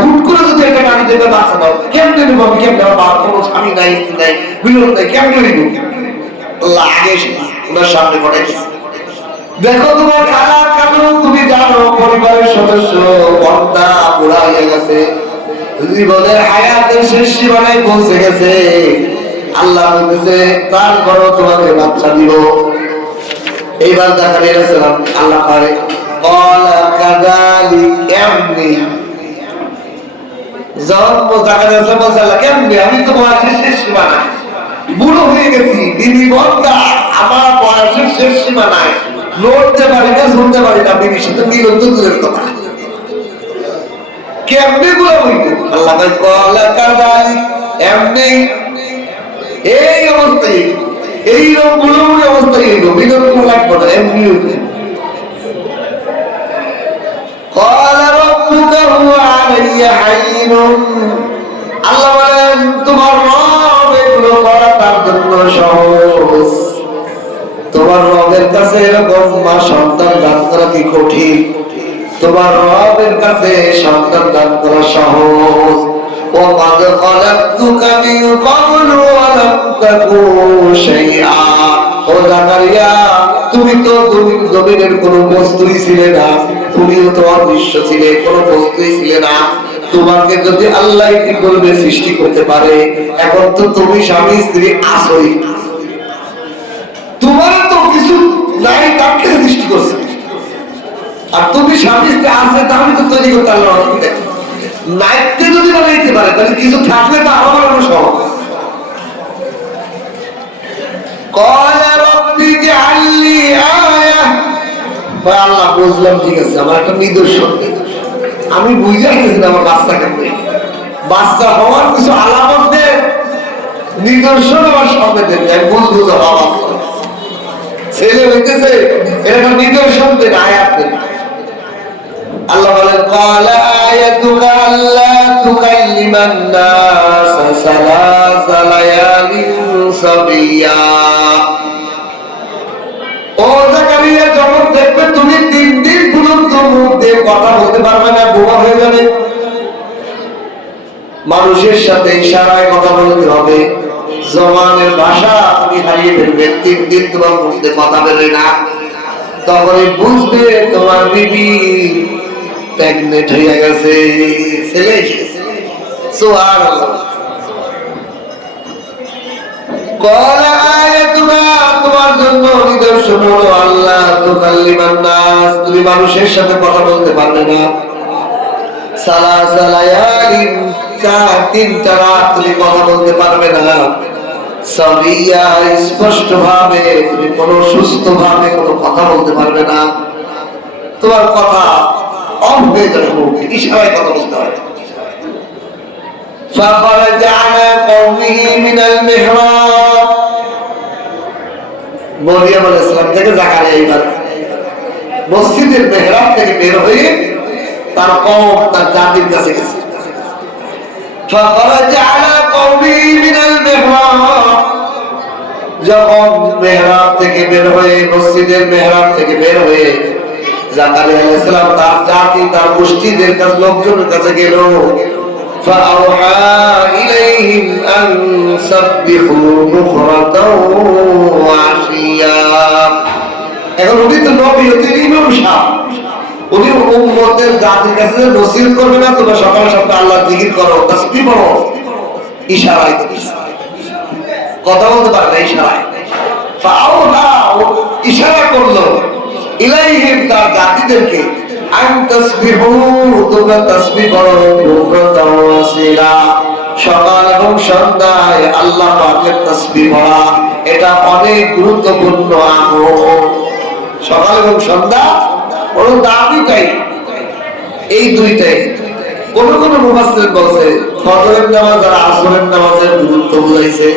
হুট করে যদি একটা গাড়ি দেবে বাচ্চা দাও, কেমনে নেবো আমি, কেমনে আমার কোনো স্বামী নাই, স্ত্রী নাই, মিলন নাই, কেমনে নিব? আল্লাহ আগে ওনার সামনে ঘটাইছে। দেখো তোমার খালা কালো, তুমি জানো পরিবারের সদস্য বন্দা বুড়া হয়ে গেছে, জীবনের হায়াতের শেষ সীমানায় পৌঁছে গেছে। আল্লাহ বলতেছে তারপরও তোমাকে বাচ্চা দিব। এইবার জাকারিয়া আলাইহিস সালাম আল্লাহ পারে ক্বালা কাযালিক, এমনি জন্ম জাকারিয়া আলাইহিস সালাম বলছে আল্লাহ কেমনে, আমি তো বয়সের শেষ সীমানায়, বুড়ো হয়ে গেছি, বিবি বন্দা, আমার বয়সের শেষ সীমানায়, লড়তে পারি না, শুনতে পারি না, বিবির সাথে মিলন তো দূরের কথা, কেমনে বুড়ো হইবে? আল্লাহ ক্বালা কাযালিক, এমনি এই অবস্থায়, এইরকম বুড়ো বুড়ো অবস্থায় মিলন করা লাগবে না, এমনি হইবে। ক্বালা রাব্বুকা হুয়া আলাইয়া হাইয়ুন, আল্লাহ বলেন তোমার রব এগুলো করা তার জন্য সহজ, তোমার রবের কাছে এরকম মা সন্তান দান করা কি কঠিন? তোমার রবের কাছে সন্তান দান করা সহজ। وَقَدْ خَلَقْتُكَ مِنْ قَبْلُ وَلَمْ تَكُنْ شَيْئًا, ও জাকারিয়া তুমি তো জমিনের কোনো বস্তুই ছিলে না, তুমিও তো অদৃশ্য ছিলে, কোনো বস্তুই ছিলে না। তোমাকে যদি আল্লাহ কি করবে, সৃষ্টি করতে পারে, এখন তো তুমি স্বামী স্ত্রী আসোই, তোমার তো কিছু নাই, তাকে সৃষ্টি করছে, আর তুমি স্বামী স্ত্রী আছে, তাহলে তো তৈরি করতে আল্লাহ অসুবিধা নাইতে যদি বানাইতে পারে, তাহলে কিছু থাকলে তো আরো বানানো সহজ। ক্বালা রাব্বি ইজআল লি আয়া, আল্লাহ বুঝলাম, ঠিক আছে, আমার একটা নিদর্শন দেন, আমি বুঝে গেছি আমার বাচ্চা কেমনে, বাচ্চা হওয়ার কিছু আলামত দেন, নিদর্শন আমার সামনে দেন, আমি বুঝবো যে বাবা ছেলে হইতেছে, এটা নিদর্শন দেন, আয়াত দেন। আল্লাহ বলেন ক্বালা আয়াতুকা আল্লা তুকাল্লিমান নাস সালাসা লায়ালিন সাবিয়া, ও জাকারিয়া যখন দেখবে তুমি 3 দিন পর্যন্ত মুখ দিয়ে কথা বলতে পারবে না, বোবা হয়ে যাবে, মানুষের সাথে ইশারায় কথা বলতে হবে, জবানের ভাষা তুমি হারিয়ে ফেলবে, 3 দিন তোমার মুখ দিয়ে কথা বেরোয় না, তখনই বুঝবে তোমার বিবি প্রেগনেন্ট হয়ে গেছে, ছেলে এসেছে। সুবহানাল্লাহ। ক্বালা আয়াতুকা, তোমার জন্য নিদর্শন হলো আল্লাহ তুকাল্লিমান নাস, তুমি মানুষের সাথে কথা বলতে পারবে না, সালাসা লায়ালিন, 3টা রাত তুমি কথা বলতে পারবে না, সাবিয়া, স্পষ্ট ভাবে তুমি কোনো সুস্থ ভাবে কোনো কথা বলতে পারবে না, তোমার কথা অফ হয়ে যাবে, ইশারায় কথা বলতে হবে। فخرج على قومه من المحراب, মরিয়ম আলাইহিস সালাম থেকে জাকারিয়া এবার মসজিদের মেহরাব থেকে বের হয়ে তার কওম, তার জাতির কাছে গেছে। فخرج على قومه من المحراب, যখন মেহরাব থেকে বের হয়ে, মসজিদের মেহরাব থেকে বের হয়ে জাকারিয়া আলাইহিস সালাম তার জাতি, তার গোষ্ঠীদের কাছে, লোকজনের কাছে গেল। فأوحى إليهم أن سبحوا بكرة وعشيا এখন উনি তো নবী হতেন ইমাম সাহেব উনি উম্মতের জাতির কাছে নসিহত করবে না তোমরা সকাল সকাল আল্লাহর জিকির করো তাসবিহ পড়ো ইশারায় কথা বলতে পারে না ইশারায় ফাআওহা ইশারা করলো ইলাইহিম তার জাতিদেরকে আন তাসবিহু তোমরা তাসবিহ করো বুকরাতাও ওয়াসিলা সকাল এবং সন্ধ্যায় আল্লাহ পাকের তাসবিহ পড়া এটা অনেক গুরুত্বপূর্ণ আমল সকাল এবং সন্ধ্যা বড় দামি টাইম এই দুইটাই কোন কোন মুফাসসির বলছে ফজরের নামাজ আর আসরের নামাজের গুরুত্ব বুঝাইছে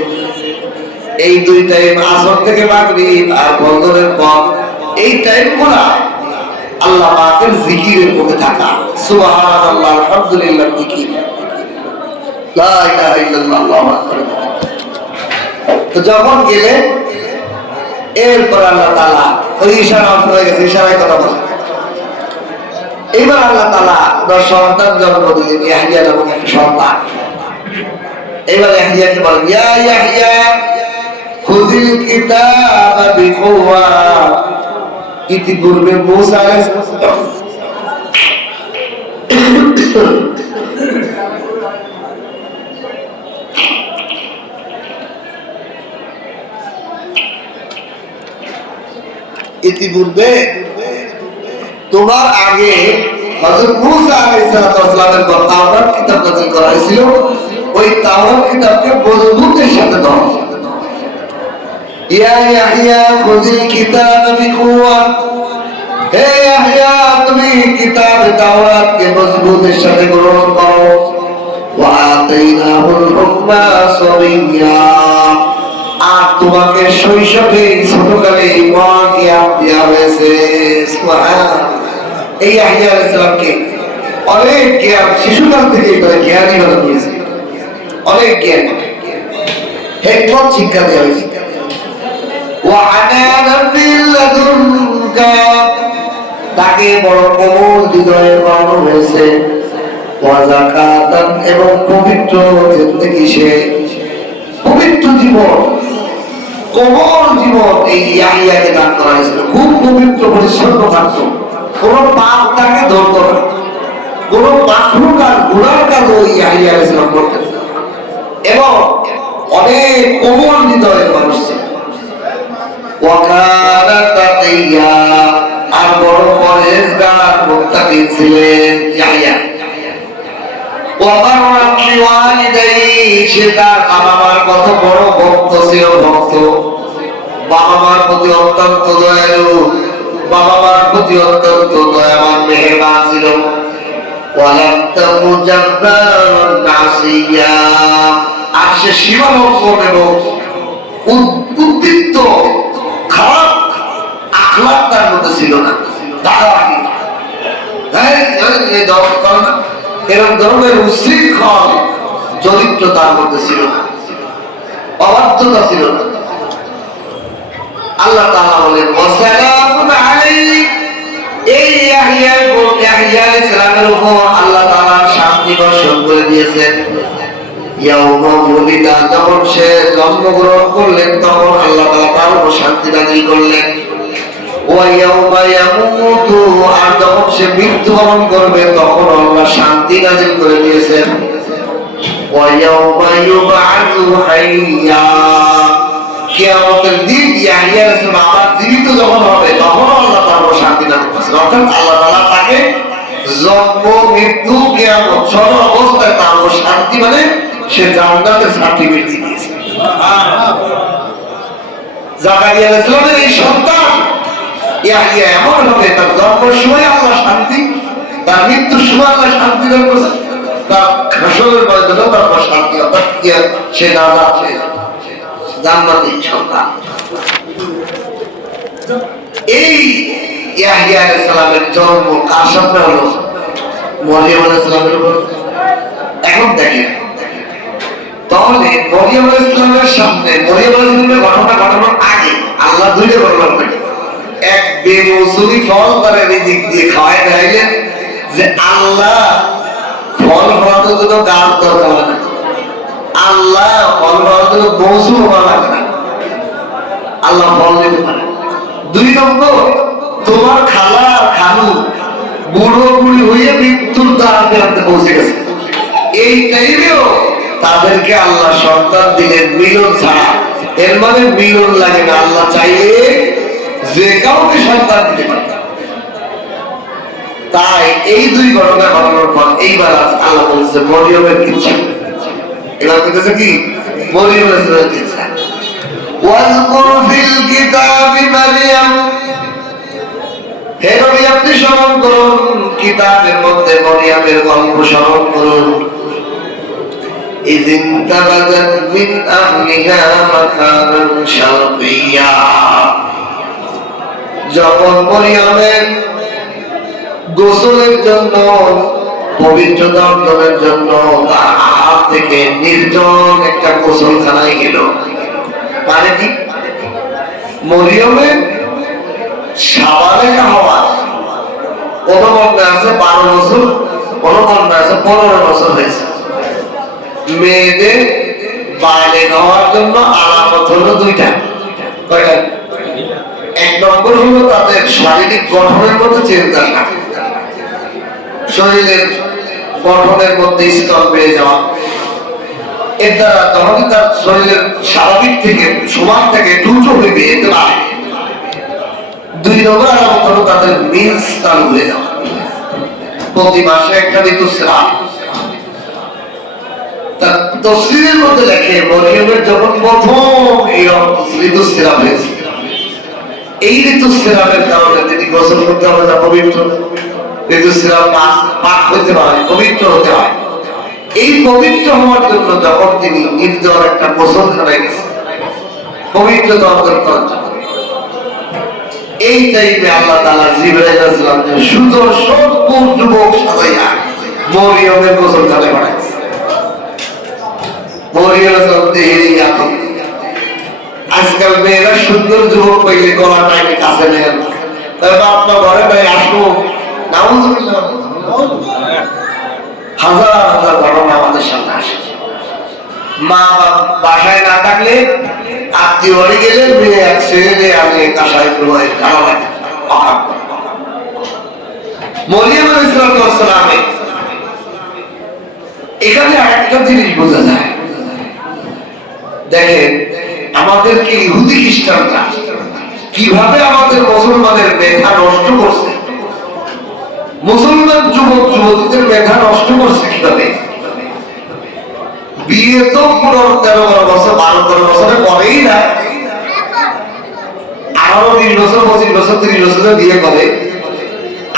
এই দুই টাইম আসর থেকে মাগরিব আর ফজরের পর এই টাইমগুলো আল্লাহ পাকের জিকিরের মধ্যে থাকা সুবহানাল্লাহ আলহামদুলিল্লাহ জিকির লা ইলাহা ইল্লাল্লাহ আল্লাহু আকবার তো যখন গেলে এরপর আল্লাহ তাআলা ওই ইশারা হয়ে গেছে ইশারায় কথা বলে এইবার আল্লাহ তাআলা দশ সন্তান জন্ম দিলেন ইয়াহইয়া নামক একটা সন্তান এবার ইয়াহইয়াকে বলেন ইয়া ইয়াহইয়া খুযিল কিতাবা বিকুওয়া ইতিপূর্বে মুসা আলাইহিস সালাম ইতিপূর্বে তোমার আগে হযরত মুসা আলাইহিস সালামের পর তাওরাত কিতাব নাযিল করা হয়েছিল ওই তাওরাত কিতাবকে মজবুতের সাথে ধরো ইয়া ইয়াহইয়া খুযিল কিতাব বিকুওয়া হে ইয়াহইয়া তুমি কিতাব তাওরাতকে মজবুতের সাথে গ্রহণ করো ওয়া আতাইনাহুল হুকমা সাবিয়্যা আর তোমাকে শৈশবে ছোটকালে জ্ঞান দেওয়া হয়েছে সুবহানাল্লাহ এই ইয়াহইয়া আলাইহিস সালামকে অনেক জ্ঞান শিশুকাল থেকে জ্ঞানী হয়ে গিয়েছে অনেক জ্ঞান হিকমত শিক্ষা দেওয়া হয়েছে তাকে বড় কোমল হৃদয়ের বানানো হয়েছে এবং পবিত্র জিন্দেগি সে পবিত্র জীবন কোমল জীবন এই ইয়াহইয়াকে দান করা হয়েছিল খুব পবিত্র পরিচ্ছন্ন থাকত কোন পাপ তাকে ধরত না কোন মাখলুক আর গুনার কাজ ওই ইয়াহইয়া আলাইহিস সালাম করতেন এবং অনেক কোমল হৃদয়ের মানুষ ছিল ওয়াকানা তাকিয়া আর বড় পরেজগার মুত্তাকি ছিলেন ইয়াহইয়া ওয়াবাররা বিওয়ালিদাইহি সে তার বাবা মার কত বড় ভক্ত ছিল ভক্ত বাবা মার প্রতি অত্যন্ত দয়ালু বাবা মার প্রতি অত্যন্ত দয়াবান মেহেরবান ছিল ওয়ালাম তাকু জাব্বারান নাসিয়া আর সে সীমালঙ্ঘন এবং উদ্বৃত্ত খারাপ আখলাক তার মধ্যে ছিল না দাদাবাড়ি এরকম ধরনের উশৃঙ্খল চরিত্র তার মধ্যে ছিল না অবাধ্যতা ছিল না আল্লাহ তাআলা বলেন ওয়াসালামুন আলাইহি এই ইয়াহইয়া আলাইহিস সালামের উপর আল্লাহ তাআলা শান্তি বর্ষণ করে দিয়েছেন ইয়াউমা ওয়ালিদা যখন সে জন্মগ্রহণ করলেন তখন আল্লাহ তাআলা তার উপর শান্তি নাযিল করলেন ওয়া ইয়াউমা ইয়ামুতু আর যখন সে মৃত্যুবরণ করবে তখন আল্লাহ শান্তি নাযিল করে দিয়েছেন ওয়া ইয়াউমা ইউবআসু হাইয়্যা কিয়ামতের দিন ইয়াহইয়া আলাইহিস সালাম আবার জীবিত যখন হবে তখন আল্লাহ তার উপর শান্তি নাযিল করেছেন অর্থাৎ আল্লাহ তাআলা তাকে জন্ম মৃত্যু কিয়ামত সব অবস্থায় তার উপর শান্তি মানে সে জান্নাতের সার্টিফিকেট দিয়েছে সুবহানাল্লাহ জাকারিয়া আলাইহিস সালামের এই সন্তান ইয়াহইয়া এমন হবে তার জন্মের সময় আল্লাহ শান্তি তার মৃত্যুর সময় আল্লাহ শান্তি দান করেছেন তার হাসরের ময়দানে তার শান্তি অর্থাৎ সে নাজাত সে জান্নাতি সন্তান এই ইয়াহইয়া আলাইহিস সালামের জন্ম কার সামনে হলো মরিয়ম আলাইহিস সালামের উপর এখন দেখেন তাহলে মরিয়ম আলাইহিস সালামের সামনে মরিয়ম আলাইহিস সালামের ঘটনা ঘটানোর আগে আল্লাহ দুইটা ঘটনা ঘটালেন এক বেমৌসুমি ফল তারা রিজিক দিয়ে খাওয়ায় দিলেন যে আল্লাহ ফল ফলানোর জন্য গাছ দরকার হয় না, আল্লাহ ফল ফলানোর জন্য মৌসুম হওয়া লাগে না, আল্লাহ ফল দিতে পারে। 2 নম্বর, তোমার খালা খালু বুড়ো বুড়ি হয়ে মৃত্যুর দ্বারাতে আনতে পৌঁছে গেছে, এই টাইমেও তাদেরকে আল্লাহ সন্তান দিলেন মিলন ছাড়া। এর মানে মিলন লাগে না, আল্লাহ চাইলে যে কাউকে সন্তান দিতে পারে। তাই এই 2 ঘটনা ঘটানোর পর এইবার আল্লাহ বলছে মরিয়মের কিচ্ছা, এবার বলতেছে কি মরিয়মের কিচ্ছা। ওয়াজকুর ফিল কিতাবি মারইয়াম, হে নবী আপনি স্মরণ করুন কিতাবের মধ্যে মরিয়মের গল্প স্মরণ করুন। ইযিন তাবাযাত মিন আহলিহা মাকানান শারকিয়্যা, যখন মরিয়মের গোসলের জন্য পবিত্রতা অর্জনের জন্য তার হাত থেকে নির্জন একটা গোসলখানায় গেল। মানে কি মরিয়মের সাবালেকা হওয়া, কোন বর্ণনা আছে 12 বছর, কোন বর্ণনা আছে 15 বছর হয়েছে। মেয়েদের বালেগ হওয়ার জন্য আলামত হলো 2টা। কয়টা? 1 নম্বর হলো তাদের শারীরিক গঠনের মধ্যে চেঞ্জ আসা, শরীরের গঠনের মধ্যে স্তর বেড়ে যাওয়া, এর দ্বারা যখনই তার শরীরের স্বাভাবিক থেকে সমান থেকে দ্রুত হইবে এতে পারে। 2 নম্বর আলামত হলো তাদের মিন্স চালু হয়ে যাওয়া, প্রতি মাসে একটা ঋতুস্রাব। তার তফসিরের মধ্যে লেখে মরিয়মের যখন প্রথম এই ঋতুস্রাব হয়েছে, এই ঋতুস্রাবের কারণে তিনি গোসল করতে হবে না, পবিত্র ঋতুস্রাব পাক হইতে হয়, পবিত্র হতে হয়। এই পবিত্র হওয়ার জন্য যখন তিনি নির্জন একটা গোসলখানায় গেছেন পবিত্রতা অর্জন করার জন্য, এই টাইমে আল্লাহ তাআলা জিবরাইল আলাইহিস সালামকে সুদর্শন যুবক সাজাইয়া মরিয়মের গোসলখানায় পাঠাইছে। মরিয়ম আজকাল মেয়েরা সুন্দর যুবক পাইলে গলা টাইমে কাছে নেন, তবে আপনার ঘরে ভাই আসবো, হাজার হাজার ঘটনা আমাদের সামনে আসে। মা বাসায় না থাকলে আত্মীয় বাড়ি গেলে মেয়ে এক ছেলে আমি কাসায় মরিয়ম আলাইহিস সালাম। এখানে আরেকটা জিনিস বোঝা যায়, দেখেন আমাদেরকে ইহুদি খ্রিস্টানরা কিভাবে আমাদের মুসলমানের মেধা নষ্ট করছে, মুসলমান যুবক যুবতীদের মেধা নষ্ট করছে কিভাবে। বিয়ে তো 15-13 বছর 12-13 বছরের পরেই না, 18-20 বছর 25 বছর 30 বছরে বিয়ে করে।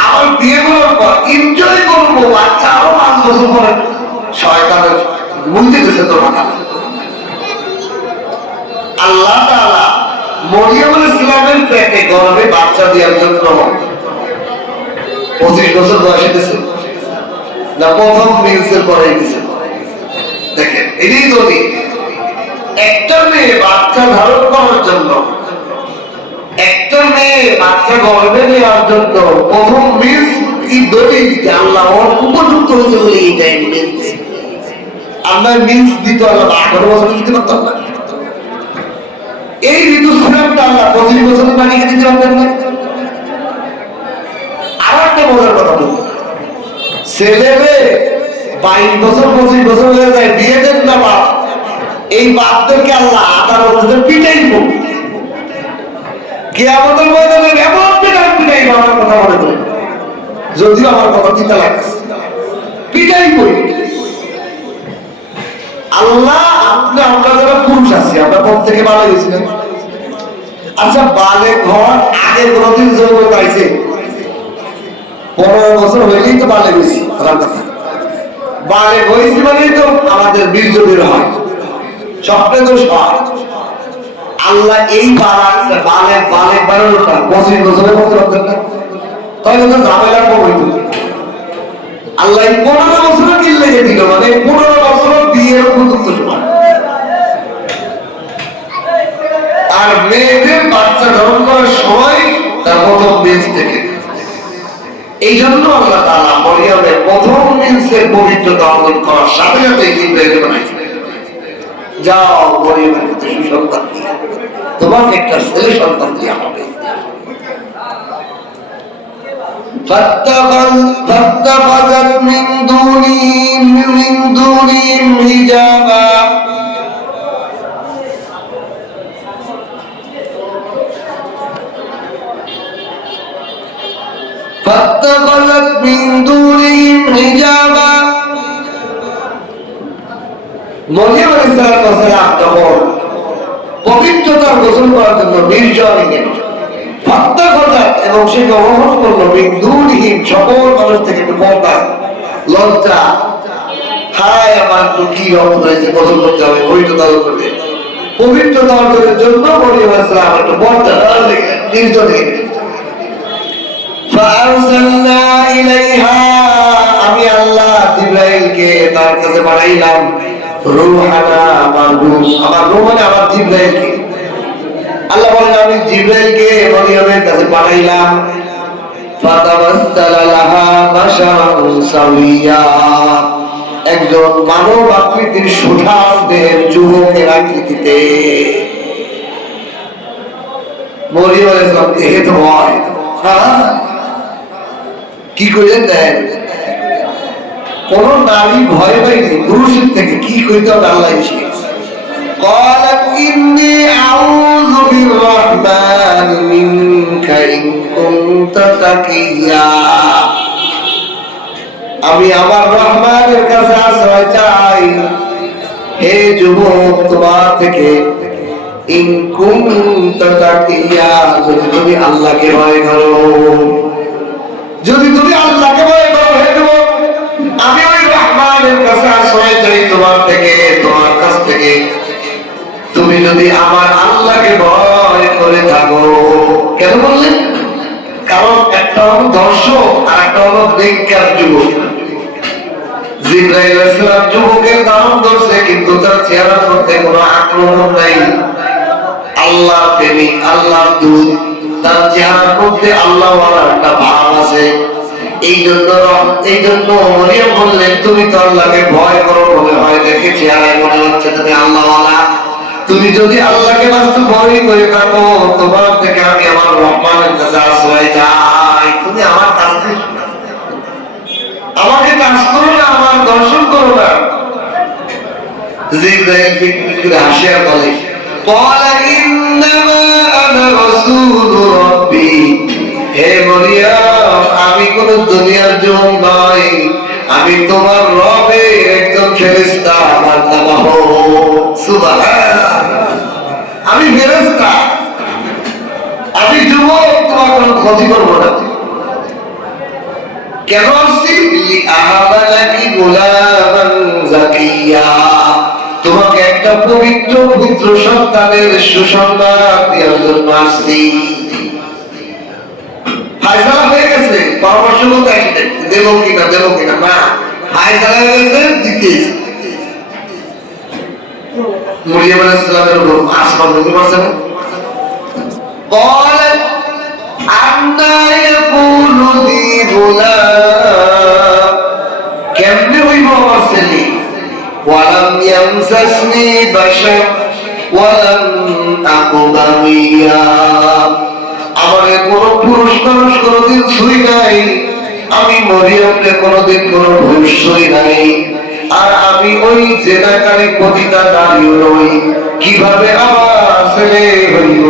আবার বিয়ে করার পর এনজয় করবো, বাচ্চা আরো 5 বছর পরে শয়তানের বুঝতে দিচ্ছে তো মাথা। আল্লাহ তাআলা মরিয়ম আলাইহিস সালামের পেটে গর্ভে বাচ্চা দেওয়ার জন্য 25 বছর বয়সে দিয়েছে না প্রথম মেন্সের পরে দিয়েছে। দেখেন এটাই যদি একটা মেয়ে বাচ্চা ধারণ করার জন্য, একটা মেয়ে বাচ্চা গর্ভে নেওয়ার জন্য প্রথম মেন্স এই দলিল যে আল্লাহ উপযুক্ত হয়েছে বলে এই টাইম মেন্স। আল্লাহ মেন্স দিত আল্লাহ 18 বছর দিতে পারতাম না, এই ঋতুস্রাবটা আল্লাহ 25 বছর বানিয়ে দিতে পারতেন না। আর একটা মজার কথা বলবো, ছেলে মেয়ে 22 বছর 25 বছর হয়ে যায়, বিয়ে দেন না বাপ, এই বাপদেরকে আল্লাহ আদালতে পিটাইব, কিয়ামতের ময়দানে এমন পিটাইব। আমার কথা মনে করে, যদিও আমার কথা চিন্তা লাগছে, পিটাইব আল্লাহ। আপনি আমরা যারা পুরুষ আছি আমরা প্রত্যেকে ভালো হয়েছিলেন। আচ্ছা বালেগ হওয়ার আগে কোনদিন যৌবন পাইছে? 15 বছর হইলেই তো বালেগ হয়েছি। বালেগ হয়েছি মানেই তো আমাদের বীর্য বের হয়, স্বপ্নে দোষ হয়। আল্লাহ এই বালেগ বানানোটা 25 বছরের মধ্যে করতেন না, তাহলে তো ঝামেলা কম হইত। আল্লাহ 15 বছর কি লেগে দিল, মানে 15 বছর বিয়ের উপযুক্ত সময়। আর মেয়েদের বাচ্চা ধারণ করার সময় তার প্রথম বেঞ্চ থেকে এই জন্য আল্লাহ তাআলা মরিয়মের প্রথম জিন্সের পবিত্রতা অর্জন করার সাথে সাথে জিবরাইলকে বানাইছেন, যাও মরিয়মের প্রতি সুসংবাদ দিয়ে তোমাকে একটা ছেলে সন্তান দেওয়া হবে। فاتخذت من دونهم حجابا فاتخذت من دونهم حجابا মরিয়ম আলাইহিস সালাম তখন পবিত্রতার গোসল করার জন্য নির্জনে গেলেন। এবং সে গ্রহণ করলো বিন্দুহীন সকল মানুষ থেকে একটু পর্দা লজ্জা, হায় আমার তো কি অবস্থা হয়েছে, গোসল করতে হবে পবিত্রতা করতে। পবিত্রতা অর্জনের জন্য মরিয়ম আলাইহিস সালাম একটু পর্দা নির্জনে فأرسلنا إليها আমি আল্লাহ জিবরাইলকে তার কাছে পাঠাইলাম, রূহানা আমার রূহ, আমার রূহ মানে আমার জিবরাইলকে। আল্লাহ বলেন আমি জিবরাইলকে মরিয়মের কাছে পাঠাইলাম। ফাতামাসসালা লাহা বাশারান সাওয়িয়া, একজন মানব আকৃতির সুঠাম দেহের যুবকের আকৃতিতে। মরিয়ম আলাইহিস সালাম দেখে তো ভয়, কি কইলেন দেন, কোন নারী ভয় পাইনি পুরুষের থেকে, কি কইতে হবে আল্লাহ শিখিয়েছে। قالت إني أعوذ بالرحمن منك إن كنت تقيا, আমি আমার রহমানের কাছে আশ্রয় চাই হে যুবক তোমার থেকে, ইন কুনতা তাকিয়া, যদি তুমি আল্লাহকে ভয় করো, যদি তুমি আল্লাহকে ভয় করো হে যুবক, আমি ওই রহমানের কাছে আশ্রয় চাই তোমার থেকে, তোমার কাছ থেকে। তুমি যদি আমার আল্লাহকে ভয় করে থাকো। কেন বললেন? কারণ একটা হলো দর্শক আর একটা হলো নেককার যুবক। জিবরাইল আলাইহিস সালাম যুবকের নাম ধরছে, কিন্তু তার চেহারার মধ্যে কোনো আক্রমণ নাই। আল্লাহ প্রেমিক, আল্লাহ দূত, তার চেহারার মধ্যে আল্লাহ ওয়ালার একটা ভাব আছে। এই জন্য মরিয়ম বললেন তুমি তো আল্লাহকে ভয় করো, বলে ভয় দেখে চেহারায় মনে হচ্ছে তুমি আল্লাহ ওয়ালা। তুমি যদি আল্লাহকে বাস্তব ভয় করে থাকো, তোমার থেকে আমি আমার রহমানের কাছে আশ্রয় চাই। তুমি আমার কাছে আমাকে কাজ করো না, আমার দর্শন করো না। জিবরাইল ফিকফিক হাসিয়া বলে, ক্বালা ইন্নামা আনা রাসূলু রাব্বি, হে মরিয়ম আমি কোন দুনিয়ার যুবক নই, আমি তোমার রবের একজন ফেরেশতা। আমার নাম সুবহানাল্লাহ, আমি ফেরেশতা, আমি যুবক, তোমার কোনো ক্ষতি করবো না। কেন আসছি? লিআহাবা লাকি গুলামান যাকিয়া, তোমাকে একটা পবিত্র পুত্র সন্তানের সুসংবাদ দেওয়ার জন্য আসছি। ফায়সালা হয়ে গেছে, পরামর্শ বলতে আসলে দেবো কিনা না, ফায়সালা হয়ে গেছে, দিতেছে। মরিয়ম আলাইহিস সালামের উপর আসমান বুঝতে পারছেন? قالت أنى يكون لي غلام, কেমনে হইব আমার ছেলে? ওয়ালাম ইয়ামসাসনি বাশার ওয়ালাম আকু বাগিয়া, আমার কোনো পুরুষ মানুষ কোনোদিন ছুঁই নাই, আমি মরিয়মকে কোনোদিন কোনো পুরুষ ছুঁই নাই, আর আমি ওই জেনাকারী পতিতা নারীও নই, কিভাবে আমার ছেলে হইল?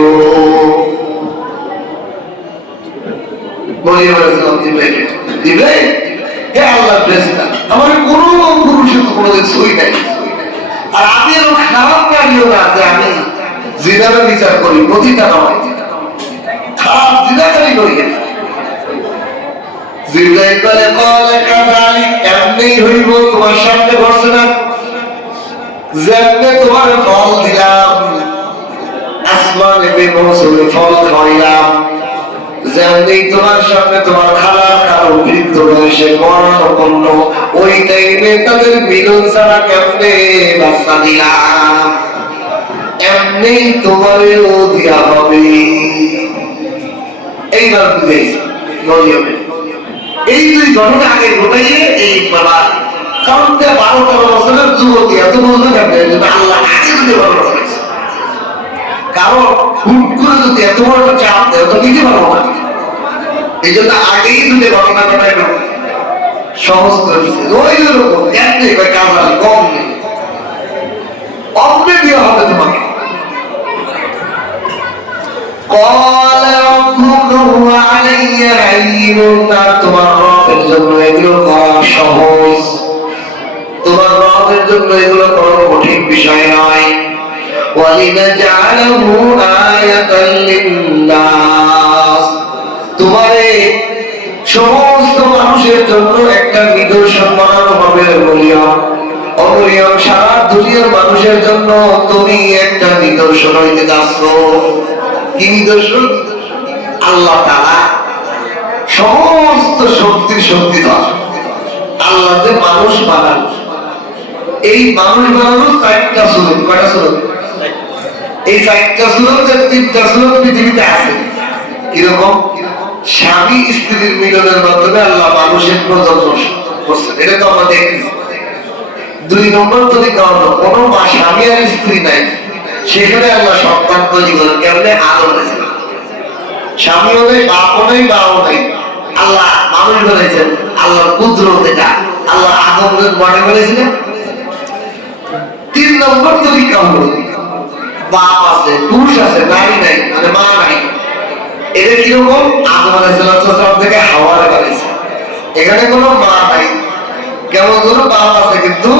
মরিয়ম আলাইহিস সালাম দিবে হে আল্লাহর ফেরেশতা, আমার কোনো পুরুষের কোনোদিন ছুঁই নাই, আর আমি এর খারাপ নারীও না যে আমি জিনার বিচার করি, পতিতা নয়, খারাপ জিনাকারী করি। জিবরাইল বলে ক্বালা কাযালিক, এমনি হইব, তোমার সামনে ঘটছে না, যেমনে তোমার ফল দিলাম, আসমানে বেমৌসুমে ফল খাওয়াইলাম, যেমনি তোমার সামনে তোমার খালা বৃদ্ধ বয়সে মরণাপন্ন, ওই টাইমে তাদের মিলন ছাড়া কেমনে বাচ্চা দিলাম, এমনি তোমারও দেয়া হবে। এইবার বুঝেছি মরিয়মের এই দুই ঘটনা আগে ঘটাইয়ে এই বাবা কারণ 12-13 বছরের যুবতী এত বুঝবে কেন আল্লাহ আগে যদি ঘটনা করেছে, কারণ হুট করে যদি এত বড় একটা চাপ দেয় তো কিছু ভালো না, এই জন্য আগেই দুটো ঘটনা ঘটাই সহজ করে দিচ্ছে। ওই রকম এক নেই কাজ কম নেই, অমনে দেওয়া হবে তোমাকে। তোমার রবের জন্য এগুলো করা সহজ, তোমার রবের জন্য এগুলো কোনো কঠিন বিষয় নয়। وَلِنَجْعَلَهُ آيَةً لِلنَّاسِ তোমারে সমস্ত মানুষের জন্য একটা নিদর্শন বানানো হবে। অমরিয়ম সারা দুনিয়ার মানুষের জন্য তুমি একটা নিদর্শন হইতে যাচ্ছ। কি নিদর্শন? আল্লাহ তাআলা সমস্ত শক্তির শক্তিধর। আল্লাহ যে মানুষ বানান, এই মানুষ বানানোর 4টা সুরত। কয়টা সুরত? এই 4টা সুরত, 3টা সুরত পৃথিবীতে আছে। কিরকম? স্বামী স্ত্রীর মিলনের মাধ্যমে আল্লাহ মানুষের প্রজন্ম করছেন, এটা তো আমরা দেখি। 2 নম্বর যদি কোনো মা স্বামী আর স্ত্রী নাই, সেখানে আল্লাহ সন্তান তৈরি করেন কেমনে? আদম হয়েছে, স্বামীও নেই, বাপও নেই, মাও নেই, আল্লাহ মানুষ বানাইছেন। আল্লাহর কুদরত এটা, আল্লাহ আদমের মনে করেছিলেন। 3 নম্বর যদি বাপ আছে, পুরুষ আছে, নারী নাই, মানে মা নাই, এটা কিরকম? আদম আলাইহিস সালাম থেকে হাওয়ারে বানাইছে, এখানে কোনো মা নাই। কেমন কোনো বাপ আছে কিন্তু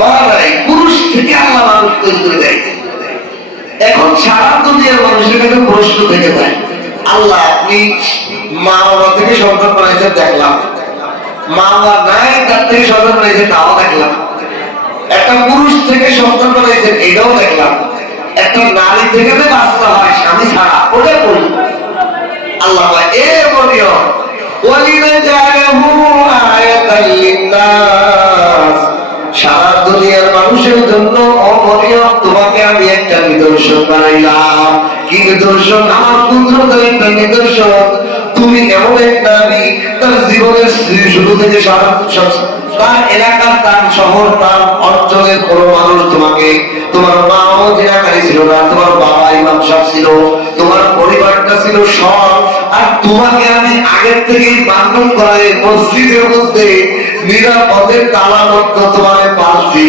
মা নাই, পুরুষ থেকে আল্লাহ মানুষ তৈরি করে দেয়। এখন সারা দুনিয়ার মানুষের কাছে প্রশ্ন থেকে যায়, আল্লাহ আপনি মা বাবা থেকে সন্তান বানাইছেন দেখলাম, মা বাবা নাই তার থেকে সন্তান বানাইছেন তাও দেখলাম, একটা পুরুষ থেকে সন্তান বানাইছেন এটাও দেখলাম, একটা নারী থেকে যে বাচ্চা হয় স্বামী ছাড়া ওটা বলি। আল্লাহ এ বলিও সারা দুনিয়ার মানুষের জন্য অমরিয়ম তোমাকে আমি একটা নিদর্শন বানাইলাম। কি নিদর্শন? আমার কুদরতের একটা নিদর্শন। তুমি এমন এক নারী, তার জীবনের শুরু থেকে তার এলাকার, তার শহর, তার অঞ্চলের কোন মানুষ তোমাকে, তোমার মাও এলাকায় ছিল না, তোমার বাবা ইমাম সাহেব ছিল, তোমার পরিবারটা ছিল সব, আর তোমাকে আমি আগের থেকেই বান্ধব করে মসজিদের মধ্যে নিরাপদের তালাবদ্ধ তোমার পাচ্ছি,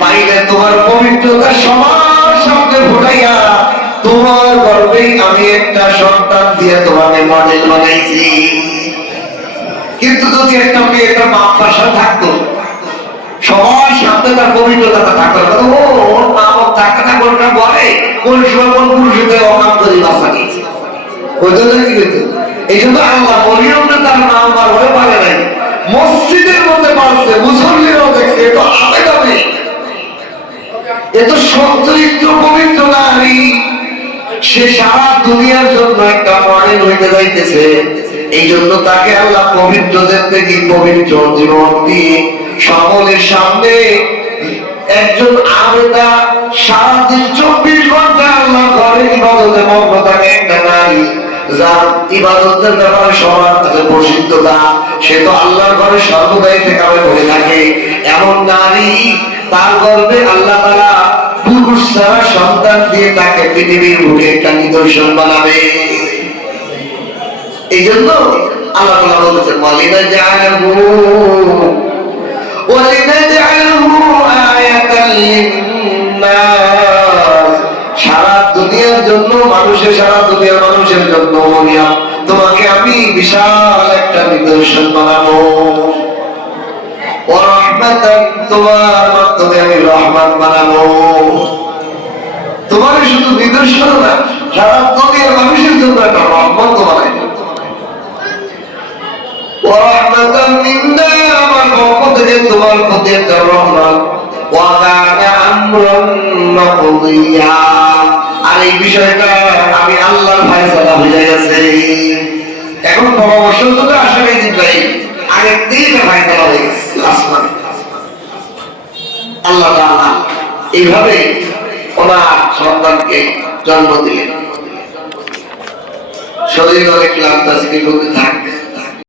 পাইলে তোমার পবিত্রতা সবার সামনে ফুটাইয়া তোমার গর্বেই আমি একটা সন্তান দিয়ে তোমাকে মডেল বানাইছি। কিন্তু যদি একটা মেয়ে তার মা বাসা থাকতো, সবার সামনে তার পবিত্রতা থাকতো, ওর মা বাবা থাকা কোনটা বলে কোন সময় কোন পুরুষদের অকাম করে বাসা নিয়েছে, ওই জন্য কি হইতো? এই জন্য আল্লাহ মরিয়মকে তার মা বাবার হয়ে পারে নাই, মসজিদের মধ্যে পারছে, মুসল্লিরাও দেখছে, এত আবেদনে, এত সচ্চরিত্র পবিত্র নারী, সে সারা দুনিয়ার জন্য একটা মডেল হইতে যাইতেছে। এই জন্য তাকে আল্লাহ পবিত্রদের থেকে পবিত্র জীবন দিয়ে সকলের সামনে একজন আবেদা, সারাদিন 24 ঘন্টা আল্লাহ ঘরে ইবাদতে মগ্ন থাকে একটা নারী, যার ইবাদতের ব্যাপারে সবার কাছে প্রসিদ্ধতা, সে তো আল্লাহর ঘরে সর্বদাই থেকে বলে থাকে। এমন নারী, তার গর্ভে আল্লাহ তাআলা পুরুষ ছাড়া সন্তান দিয়ে তাকে পৃথিবীর বুকে একটা নিদর্শন বানাবে। এই জন্য আল্লাহ তাআলা বলেছেন আয়াতাল লিন্নাস, সারা দুনিয়ার জন্য, সারা দুনিয়ার মানুষের জন্য তোমাকে আমি বিশাল একটা নিদর্শন বানাবো। তোমার মাধ্যমে আমি রহমান বানাবো। তোমার শুধু নিদর্শন না, সারা দুনিয়ার মানুষের জন্য একটা রহমত বানাইবো। আমার পক্ষ থেকে তোমার প্রতি একটা রহমান। আর এই বিষয়টা আমি আল্লাহর ফায়সালা হয়ে গেছে। এখন পরামর্শ তো আসলে জিব্রাইল আগের থেকে ফায়সালা হয়ে গেছে আসমান। আল্লাহ তাআলা এইভাবে ওনার সন্তানকে জন্ম দিলেন। শরীর অনেক ক্লান্ত, আজকে করতে থাক।